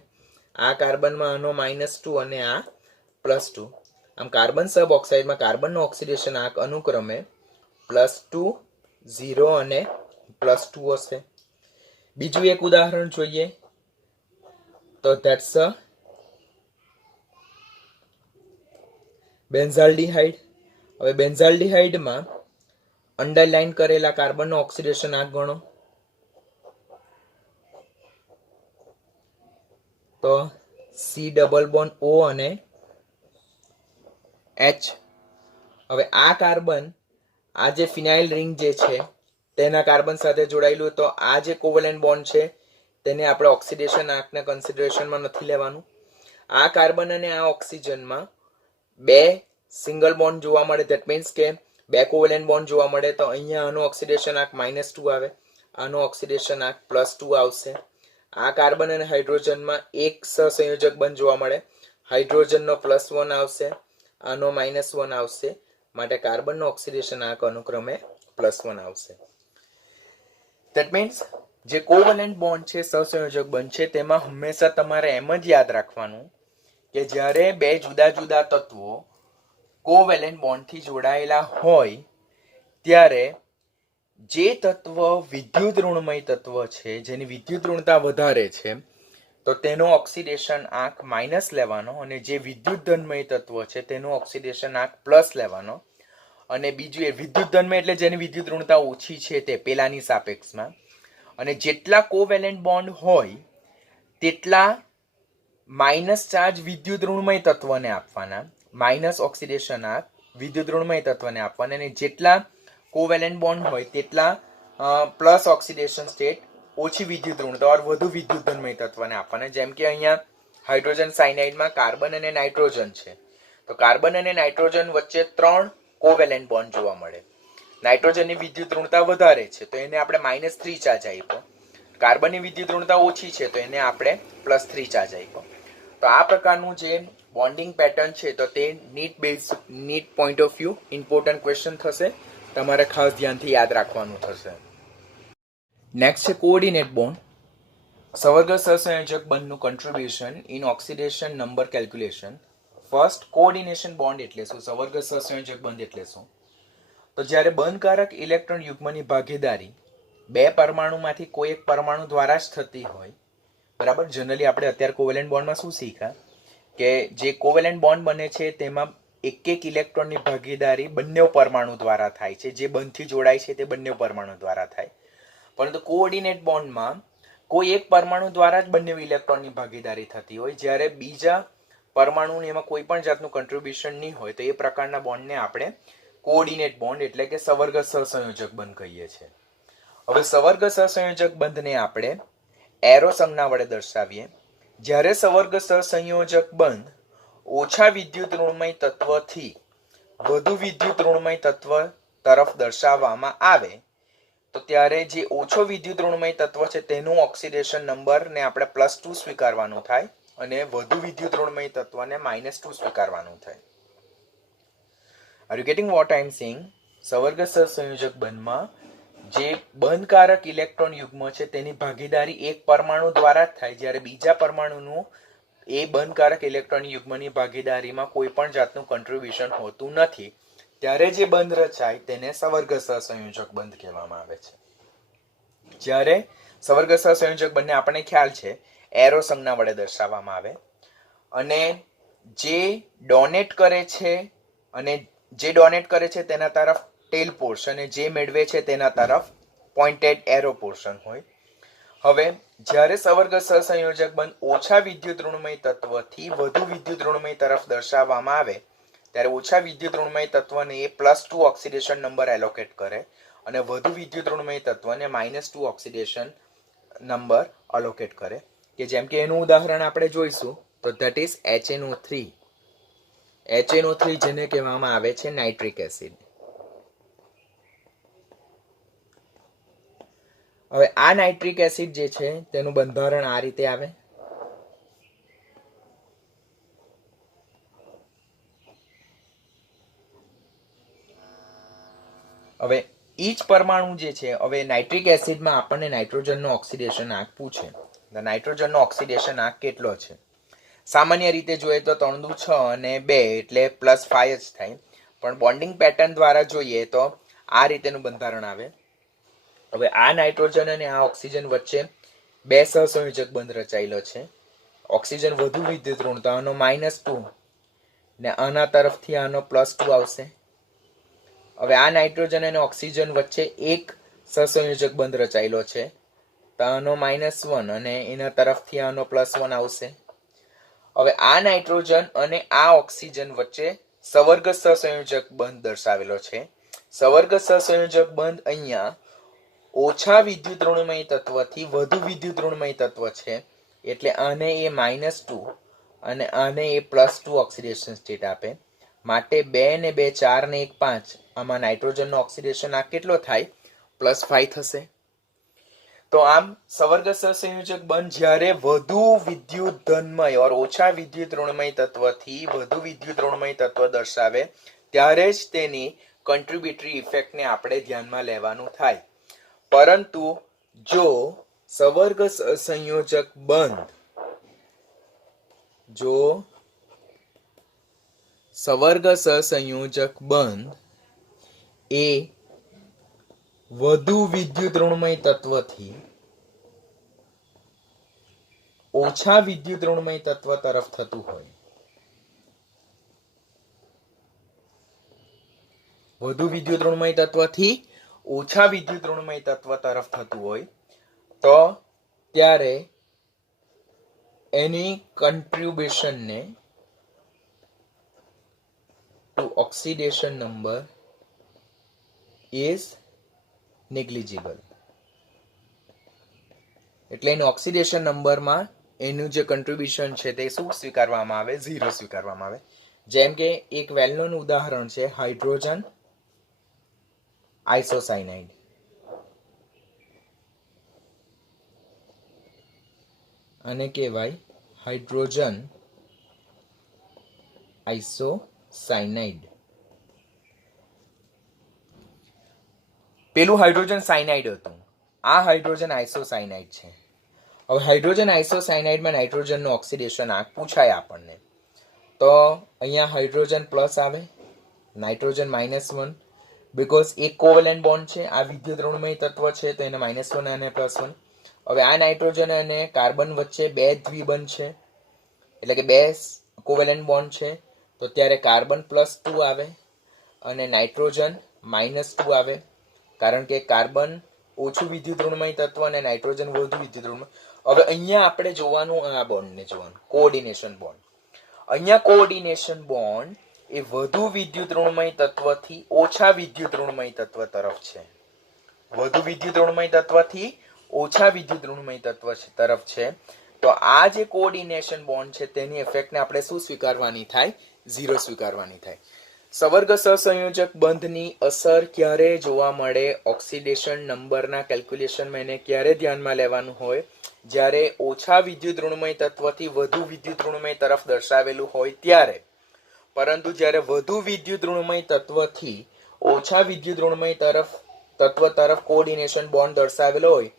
આ કાર્બનમાં આનો -2 અને આ +2. આમ કાર્બન સબ ઓક્સાઇડમાં કાર્બનનો ઓક્સિડેશન આંક અનુક્રમે +2, 0 અને +2 હશે. બીજું એક ઉદાહરણ જોઈએ તો ધેટ્સ અ બેન્ઝાલ્ડિહાઇડ. હવે બેન્ઝાલ્ડિહાઇડમાં અંડરલાઈન કરેલા કાર્બનનો ઓક્સિડેશન આંક ગણો તો C ડબલ બોન્ડ O અને H. હવે આ કાર્બન, આ જે ફિનાઇલ રિંગ જે છે તેના કાર્બન સાથે જોડાયેલું, તો આ જે કોવેલેન્ટ બોન્ડ છે તેને આપણે ઓક્સિડેશન આંકને કન્સિડરેશનમાં નથી લેવાનું. આ કાર્બન અને આ ઓક્સિજનમાં 2 સિંગલ બોન્ડ જોવા મળે, ધેટ મીન્સ કે 2 કોવેલેન્ટ બોન્ડ જોવા મળે. તો અહીંયા આનો ઓક્સિડેશન આંક -2 આવે, આનો ઓક્સિડેશન આંક +2 આવશે. આ કાર્બન અને હાઇડ્રોજનમાં એક સહસંયોજક બંધ જોવા મળે, હાઇડ્રોજનનો +1 આવશે, આનો -1 આવશે. માટે કાર્બનનો ઓક્સિડેશન આંક અનુક્રમે +1 આવશે. ધેટ મીન્સ જે કોવેલેન્ટ બોન્ડ છે, સહસંયોજક બંધ છે, તેમાં હંમેશા તમારે એમ જ યાદ રાખવાનું કે જ્યારે 2 જુદા જુદા તત્વો કોવેલેન્ટ બોન્ડથી જોડાયેલા હોય ત્યારે જે તત્વ વિદ્યુત ઋણમય તત્વ છે, જેની વિદ્યુત ઋણતા વધારે છે, તો તેનો ઓક્સિડેશન આંક માઇનસ લેવાનો અને જે વિદ્યુત ધનમય તત્વ છે તેનો ઓક્સિડેશન આંક પ્લસ લેવાનો. અને બીજું એ વિદ્યુત ધનમય એટલે જેની વિદ્યુત ઋણતા ઓછી છે તે પેલાની સાપેક્ષમાં. અને જેટલા કોવેલેન્ટ બોન્ડ હોય તેટલા માઇનસ ચાર્જ વિદ્યુત ઋણમય તત્વને આપવાના, માઇનસ ઓક્સિડેશન આંક વિદ્યુત ઋણમય તત્વને આપવાના. અને જેટલા કોવેલેન્ટ બોન્ડ હોય તેટલા પ્લસ ઓક્સિડેશન સ્ટેટ ઓછી વિદ્યુત ઋણતા ઓર વધુ વિદ્યુત ધનમય તત્વને આપવાના. જેમ કે અહીંયા હાઇડ્રોજન સાયનાઇડમાં કાર્બન અને નાઇટ્રોજન છે, તો કાર્બન અને નાઇટ્રોજન વચ્ચે 3 કોવેલેન્ટ બોન્ડ જોવા મળે. નાઇટ્રોજનની વિદ્યુત ઋણતા વધારે છે તો એને આપણે -3 ચાર્જ આપ્યો, કાર્બનની વિદ્યુત ઋણતા ઓછી છે તો એને આપણે +3 ચાર્જ આપ્યો. તો આ પ્રકારનું જે બોન્ડિંગ પેટર્ન છે તો તે NEET point of view important question થશે, તમારે ખાસ ધ્યાનથી યાદ રાખવાનું થશે. નેક્સ્ટ છે કોઓર્ડિનેટ બોન્ડ. સવર્ગ સહસંયોજક બંધનું contribution in oxidation number calculation. First, coordination bond એટલે શું? સવર્ગ સહસંયોજક બંધ એટલે શું? તો જ્યારે બંધકારક ઇલેક્ટ્રોન યુગ્મની ભાગીદારી 2 પરમાણુમાંથી કોઈ એક પરમાણુ દ્વારા જ થતી હોય બરાબર. જનરલી આપણે અત્યારે કોવેલેન્ટ બોન્ડમાં શું શીખ્યા કે જે કોવેલેન્ટ બોન્ડ બને છે તેમાં એક ઇલેક્ટ્રોનની ભાગીદારી બંને પરમાણુ દ્વારા થાય છે. જે બંધથી જોડાય છે તે બંને પરમાણુ દ્વારા થાય. પરંતુ કોઓર્ડિનેટ બોન્ડમાં કોઈ એક પરમાણુ દ્વારા જ બંને ઇલેક્ટ્રોનની ભાગીદારી થતી હોય, જ્યારે બીજા પરમાણુને એમાં કોઈ પણ જાતનું કન્ટ્રીબ્યુશન નહીં હોય તો એ પ્રકારના બોન્ડને આપણે કોઓર્ડિનેટ બોન્ડ એટલે કે સવર્ગ સહસંયોજક બંધ કહીએ છીએ. હવે સવર્ગ સહસંયોજક બંધને આપણે એરો સંજ્ઞા વડે દર્શાવીએ. જ્યારે સવર્ગ સહસંયોજક બંધ ઓછા વિદ્યુત ઋણમય તત્વથી વધુ વિદ્યુત ઋણમય તત્વ તરફ દર્શાવવામાં આવે તો ત્યારે જે ઓછો વિદ્યુત ઋણમય તત્વ છે તેનું ઓક્સિડેશન નંબરને આપણે +2 સ્વીકારવાનું થાય અને વધુ વિદ્યુત ઋણમય તત્વને -2 સ્વીકારવાનું થાય. Are you getting what I am saying? સવર્ગ સહસંયોજક બંધમાં જે બંધકારક ઇલેક્ટ્રોન યુગ્મ છે તેની ભાગીદારી એક પરમાણુ દ્વારા જ થાય, જ્યારે બીજા પરમાણુનું એ બંધકારક ઇલેક્ટ્રોન યુગ્મની ભાગીદારીમાં કોઈ પણ જાતનું કન્ટ્રીબ્યુશન હોતું નથી. ત્યારે જે બંધ રચાય તેને સવર્ગ સહસંયોજક બંધ કહેવામાં આવે છે. જ્યારે સવર્ગ સહસંયોજક બંને આપણને ખ્યાલ છે એરો સંજ્ઞા વડે દર્શાવવામાં આવે અને જે ડોનેટ કરે છે તેના તરફ ટેલ પોર્શન અને જે મેળવે છે તેના તરફ પોઇન્ટેડ એરો પોર્શન હોય. હવે જ્યારે સવર્ગ સહસંયોજક બંધ ઓછા વિદ્યુત ઋણમય તત્વથી વધુ વિદ્યુત ઋણમય તરફ દર્શાવવામાં આવે ત્યારે ઓછા વિદ્યુત ઋણમય તત્વને એ +2 ઓક્સિડેશન નંબર એલોકેટ કરે અને વધુ વિદ્યુત ઋણમય તત્વને -2 ઓક્સિડેશન નંબર અલોકેટ કરે, કે જેમ કે એનું ઉદાહરણ આપણે જોઈશું તો ધેટ ઇઝ HNO3. HNO3 જેને કહેવામાં આવે છે નાઇટ્રિક એસિડ. હવે આ નાઇટ્રિક એસિડ જે છે તેનું બંધારણ આ રીતે આવે. હવે ઈચ પરમાણુ જે છે, હવે નાઇટ્રિક એસિડમાં આપણને નાઇટ્રોજનનો ઓક્સિડેશન આંક પૂછે. નાઇટ્રોજનનો ઓક્સિડેશન આંક કેટલો છે? સામાન્ય રીતે જોઈએ તો 3 અને 2 એટલે +5 જ થાય, પણ બોન્ડિંગ પેટર્ન દ્વારા જોઈએ તો આ રીતેનું બંધારણ આવે. હવે આ નાઇટ્રોજન અને આ ઓક્સિજન વચ્ચે 2 સહસંયોજક બંધ રચાયેલો છે. ઓક્સિજન વધુ વિદ્યુત ઋણ તો આનો -2 ને આના તરફથી આનો +2 આવશે. હવે આ નાઇટ્રોજન અને ઓક્સિજન વચ્ચે એક સહસંયોજક બંધ રચાયેલો છે તો આનો -1 અને એના તરફથી આનો +1 આવશે. હવે આ નાઇટ્રોજન અને આ ઓક્સિજન વચ્ચે સવર્ગ સહસંયોજક બંધ દર્શાવેલો છે. સવર્ગ સહસંયોજક બંધ અહીંયા ઓછા વિદ્યુત ઋણમય તત્વથી વધુ વિદ્યુત ઋણમય તત્વ છે, એટલે આને એ -2 અને આને એ +2 ઓક્સિડેશન સ્ટેટ આપે. માટે 2 ને 2 4 ને 1 5, આમાં નાઇટ્રોજનનો ઓક્સિડેશન આ કેટલો થાય? +5 થશે. તો આમ સવર્ગ સહસંયોજક બંધ જ્યારે વધુ વિદ્યુત ધનમય ઓર ઓછા વિદ્યુત ઋણમય તત્વથી વધુ વિદ્યુત ઋણમય તત્વ દર્શાવે ત્યારે જ તેની કન્ટ્રીબ્યુટરી ઇફેક્ટને આપણે ધ્યાનમાં લેવાનું થાય. પરંતુ જો સવર્ગ સહસંયોજક બંધ એ વધુ વિદ્યુત ઋણમય તત્વથી ઓછા વિદ્યુત ઋણમય તત્વ તરફ થતું હોય, વધુ વિદ્યુત ઋણમય તત્વથી ઓછા વિદ્યુત ઋણમય તત્વ તરફ થતું હોય તો ત્યારે એની કન્ટ્રીબ્યુશનને two oxidation number is negligible. એટલે એનું ઓક્સિડેશન નંબરમાં એનું જે કન્ટ્રીબ્યુશન છે તે શું સ્વીકારવામાં આવે? 0 સ્વીકારવામાં આવે. જેમ કે એક વેલ નોન ઉદાહરણ છે હાઇડ્રોજન આઇસોસાયનાઇડ. આને કહેવાય હાઇડ્રોજન આઇસોસાયનાઇડ. પેલું હાઇડ્રોજન સાયનાઇડ હતું, આ હાઇડ્રોજન આઇસોસાયનાઇડ છે. હવે હાઇડ્રોજન આઇસોસાયનાઇડમાં નાઇટ્રોજનનું ઓક્સિડેશન આંક પૂછાય આપણને તો અહીંયા હાઇડ્રોજન પ્લસ આવે, નાઇટ્રોજન -1, બીકોઝ એક કોવેલેન્ટ બોન્ડ છે, આ વિદ્યુત ઋણમય તત્વ છે તો એને -1 અને +1. હવે આ નાઇટ્રોજન અને કાર્બન વચ્ચે 2 દ્વિબંધ છે, એટલે કે 2 કોવેલેન્ટ બોન્ડ છે, તો ત્યારે કાર્બન +2 આવે અને નાઇટ્રોજન -2 આવે, કારણ કે કાર્બન ઓછું વિદ્યુત ઋણમય તત્વ અને નાઇટ્રોજન વધુ વિદ્યુત ઋણમય. હવે અહીંયા આપણે જોવાનું આ બોન્ડને જોવાનું કોઓર્ડિનેશન બોન્ડ. અહીંયા કોઓર્ડિનેશન બોન્ડ એ વધુ વિદ્યુત ઋણમય તત્વથી ઓછા વિદ્યુત ઋણમય તત્વ તરફ છે. વધુ વિદ્યુત ઋણમય તત્વથી ઓછા વિદ્યુત ઋણમય તત્વ તરફ છે. તો આ જે કોઓર્ડિનેશન બોન્ડ છે તેની ઇફેક્ટને આપણે શું સ્વીકારવાની થાય? 0 સ્વીકારવાની થાય. સવર્ગ સહસંયોજક બંધની અસર ક્યારે જોવા મળે? ઓક્સિડેશન નંબરના કેલ્ક્યુલેશનમાં એને ક્યારે ધ્યાનમાં લેવાનું હોય? જ્યારે ઓછા વિદ્યુત ઋણમય તત્વથી વધુ વિદ્યુત ઋણમય તરફ દર્શાવેલું હોય ત્યારે. પરંતુ જ્યારે વધુ વિદ્યુત ઋણમય તત્વથી ઓછા વિદ્યુત ઋણમય તત્વ તરફ કોઓર્ડિનેશન બોન્ડ દર્શાવેલો હોય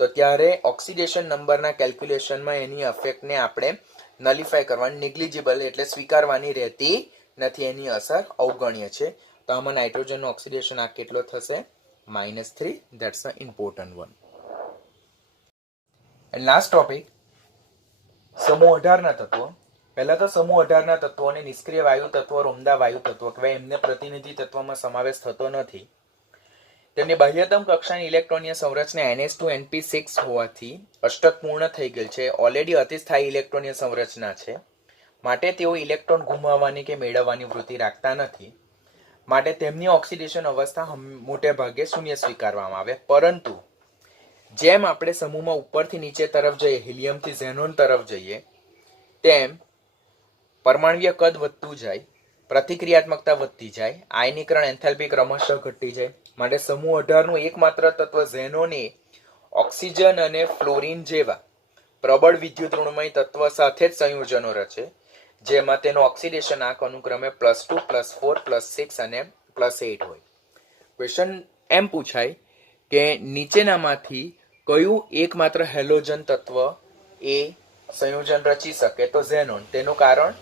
તો ત્યારે ઓક્સિડેશન નંબરના કેલ્ક્યુલેશનમાં એની અફેક્ટને આપણે નલિફાય કરવાની, નેગ્લિજિબલ એટલે સ્વીકારવાની રહેતી નથી, એની અસર અવગણ્ય છે. તો આમાં નાઇટ્રોજનનો ઓક્સિડેશન આ કેટલો થશે? -3. That's a important one. And last topic, સમૂહ 18 ના તત્વો. પહેલા તો સમૂહ 18 ના તત્વોને નિષ્ક્રિય વાયુ તત્વો, રોમદા વાયુ તત્વો કહેવાય. એમને પ્રતિનિધિ તત્વમાં સમાવેશ થતો નથી. તેમની બાહ્યતમ કક્ષાની ઇલેક્ટ્રોનીય સંરચના NH2 હોવાથી અષ્ટક પૂર્ણ થઈ ગયેલ છે. ઓલરેડી અતિસ્થાયી ઇલેક્ટ્રોનીય સંરચના છે, માટે તેઓ ઇલેક્ટ્રોન ગુમાવવાની કે મેળવવાની વૃત્તિ રાખતા નથી. માટે તેમની ઓક્સિડેશન અવસ્થા મોટે ભાગે શૂન્ય સ્વીકારવામાં આવે. પરંતુ જેમ આપણે સમૂહમાં ઉપરથી નીચે તરફ જઈએ, હિલિયમથી ઝેનોન તરફ જઈએ, તેમ પરમાણ્વીય કદ વધતું જાય, પ્રતિક્રિયાત્મકતા વધતી જાય, આયનીકરણ એન્થાલ્પી ક્રમશઃ ઘટતી જાય. માટે સમૂહ 18 નું એકમાત્ર તત્વ ઝેનોન એ ઓક્સિજન અને ફ્લોરિન જેવા પ્રબળ વિદ્યુત ઋણમય તત્વ સાથે જ સંયોજનો રચે, જેમાં તેનો ઓક્સિડેશન આંક અનુક્રમે +2, +4, +6 અને +8 હોય. ક્વેશ્ચન એમ પૂછાય કે નીચેનામાંથી કયું એકમાત્ર હેલોજન તત્વ એ સંયોજન રચી શકે? તો ઝેનોન. તેનું કારણ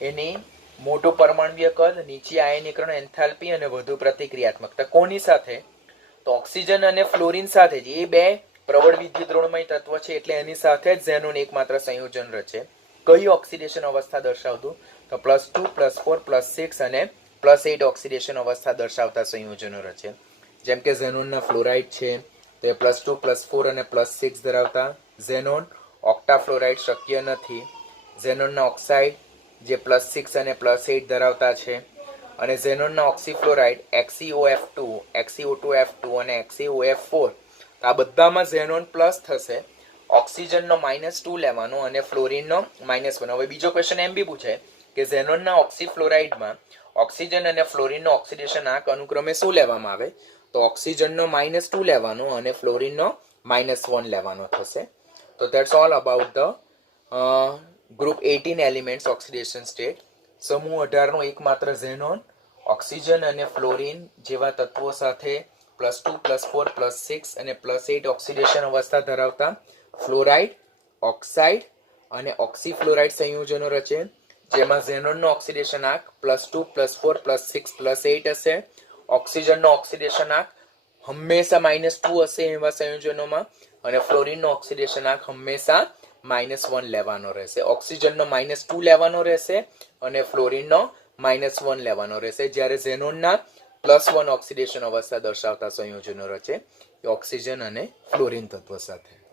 એની મોટું પરમાણ્વીય કદ, નીચી આયનીકરણ એન્થાલ્પી અને વધુ પ્રતિક્રિયાત્મકતા. કોની સાથે? તો ઓક્સિજન અને ફ્લોરિન સાથે જ. એ બે પ્રબળ વિદ્યુત ઋણમય તત્વ છે, એટલે એની સાથે જ ઝેનોન એકમાત્ર સંયોજન રચે. કઈ ઓક્સિડેશન અવસ્થા દર્શાવતું? તો +2, +4, +6 અને +8 ઓક્સિડેશન અવસ્થા દર્શાવતા સંયોજનો રચે. જેમ કે ઝેનોનના ફ્લોરાઇડ છે તે +2, +4 અને +6 ધરાવતા. ઝેનોન ઓક્ટા ફ્લોરાઇડ શક્ય નથી. ઝેનોનના ઓક્સાઇડ જે +6 અને +8 ધરાવતા છે. અને ઝેનોનના ઓક્સીફ્લોરાઇડ XeOF2, XeO2F2 અને XeOF4, આ બધામાં ઝેનોન પ્લસ થશે. ઓક્સિજનનો -2 લેવાનો અને ફ્લોરિનનો -1. હવે બીજો ક્વેશ્ચન એમ બી પૂછે કે ઝેનોનના ઓક્સીફ્લોરાઇડમાં ઓક્સિજન અને ફ્લોરિનનો ઓક્સિડેશન આંક અનુક્રમે શું લેવામાં આવે? તો ઓક્સિજનનો -2 લેવાનો અને ફ્લોરિનનો -1 લેવાનો થશે. તો that's all about the group 18 elements oxidation state. સમૂહ 18 નો એકમાત્ર ઝેનોન ઓક્સિજન અને ફ્લોરિન જેવા તત્વો સાથે +2, +4, +6 અને +8 ઓક્સિડેશન અવસ્થા ધરાવતા ફ્લોરાઇડ, ઓક્સાઇડ અને ઓક્સીફ્લોરાઇડ સંયોજનો રચે, જેમાં ઝેનોનનો ઓક્સિડેશન આંક +2, +4, +6, +8 હશે. ઓક્સિજનનો ઓક્સિડેશન આંક હંમેશા -2 હશે એવા સંયોજનોમાં, અને ફ્લોરિનનો ઓક્સિડેશન આંક હંમેશા -1 લેવાનો રહેશે. ઓક્સિજનનો -2 લેવાનો રહેશે અને ફ્લોરિનનો -1 લેવાનો રહેશે. જ્યારે ઝેનોનના +1 ઓક્સિડેશન અવસ્થા દર્શાવતા સંયોજનો રચે એ ઓક્સિજન અને ફ્લોરિન તત્વ સાથે.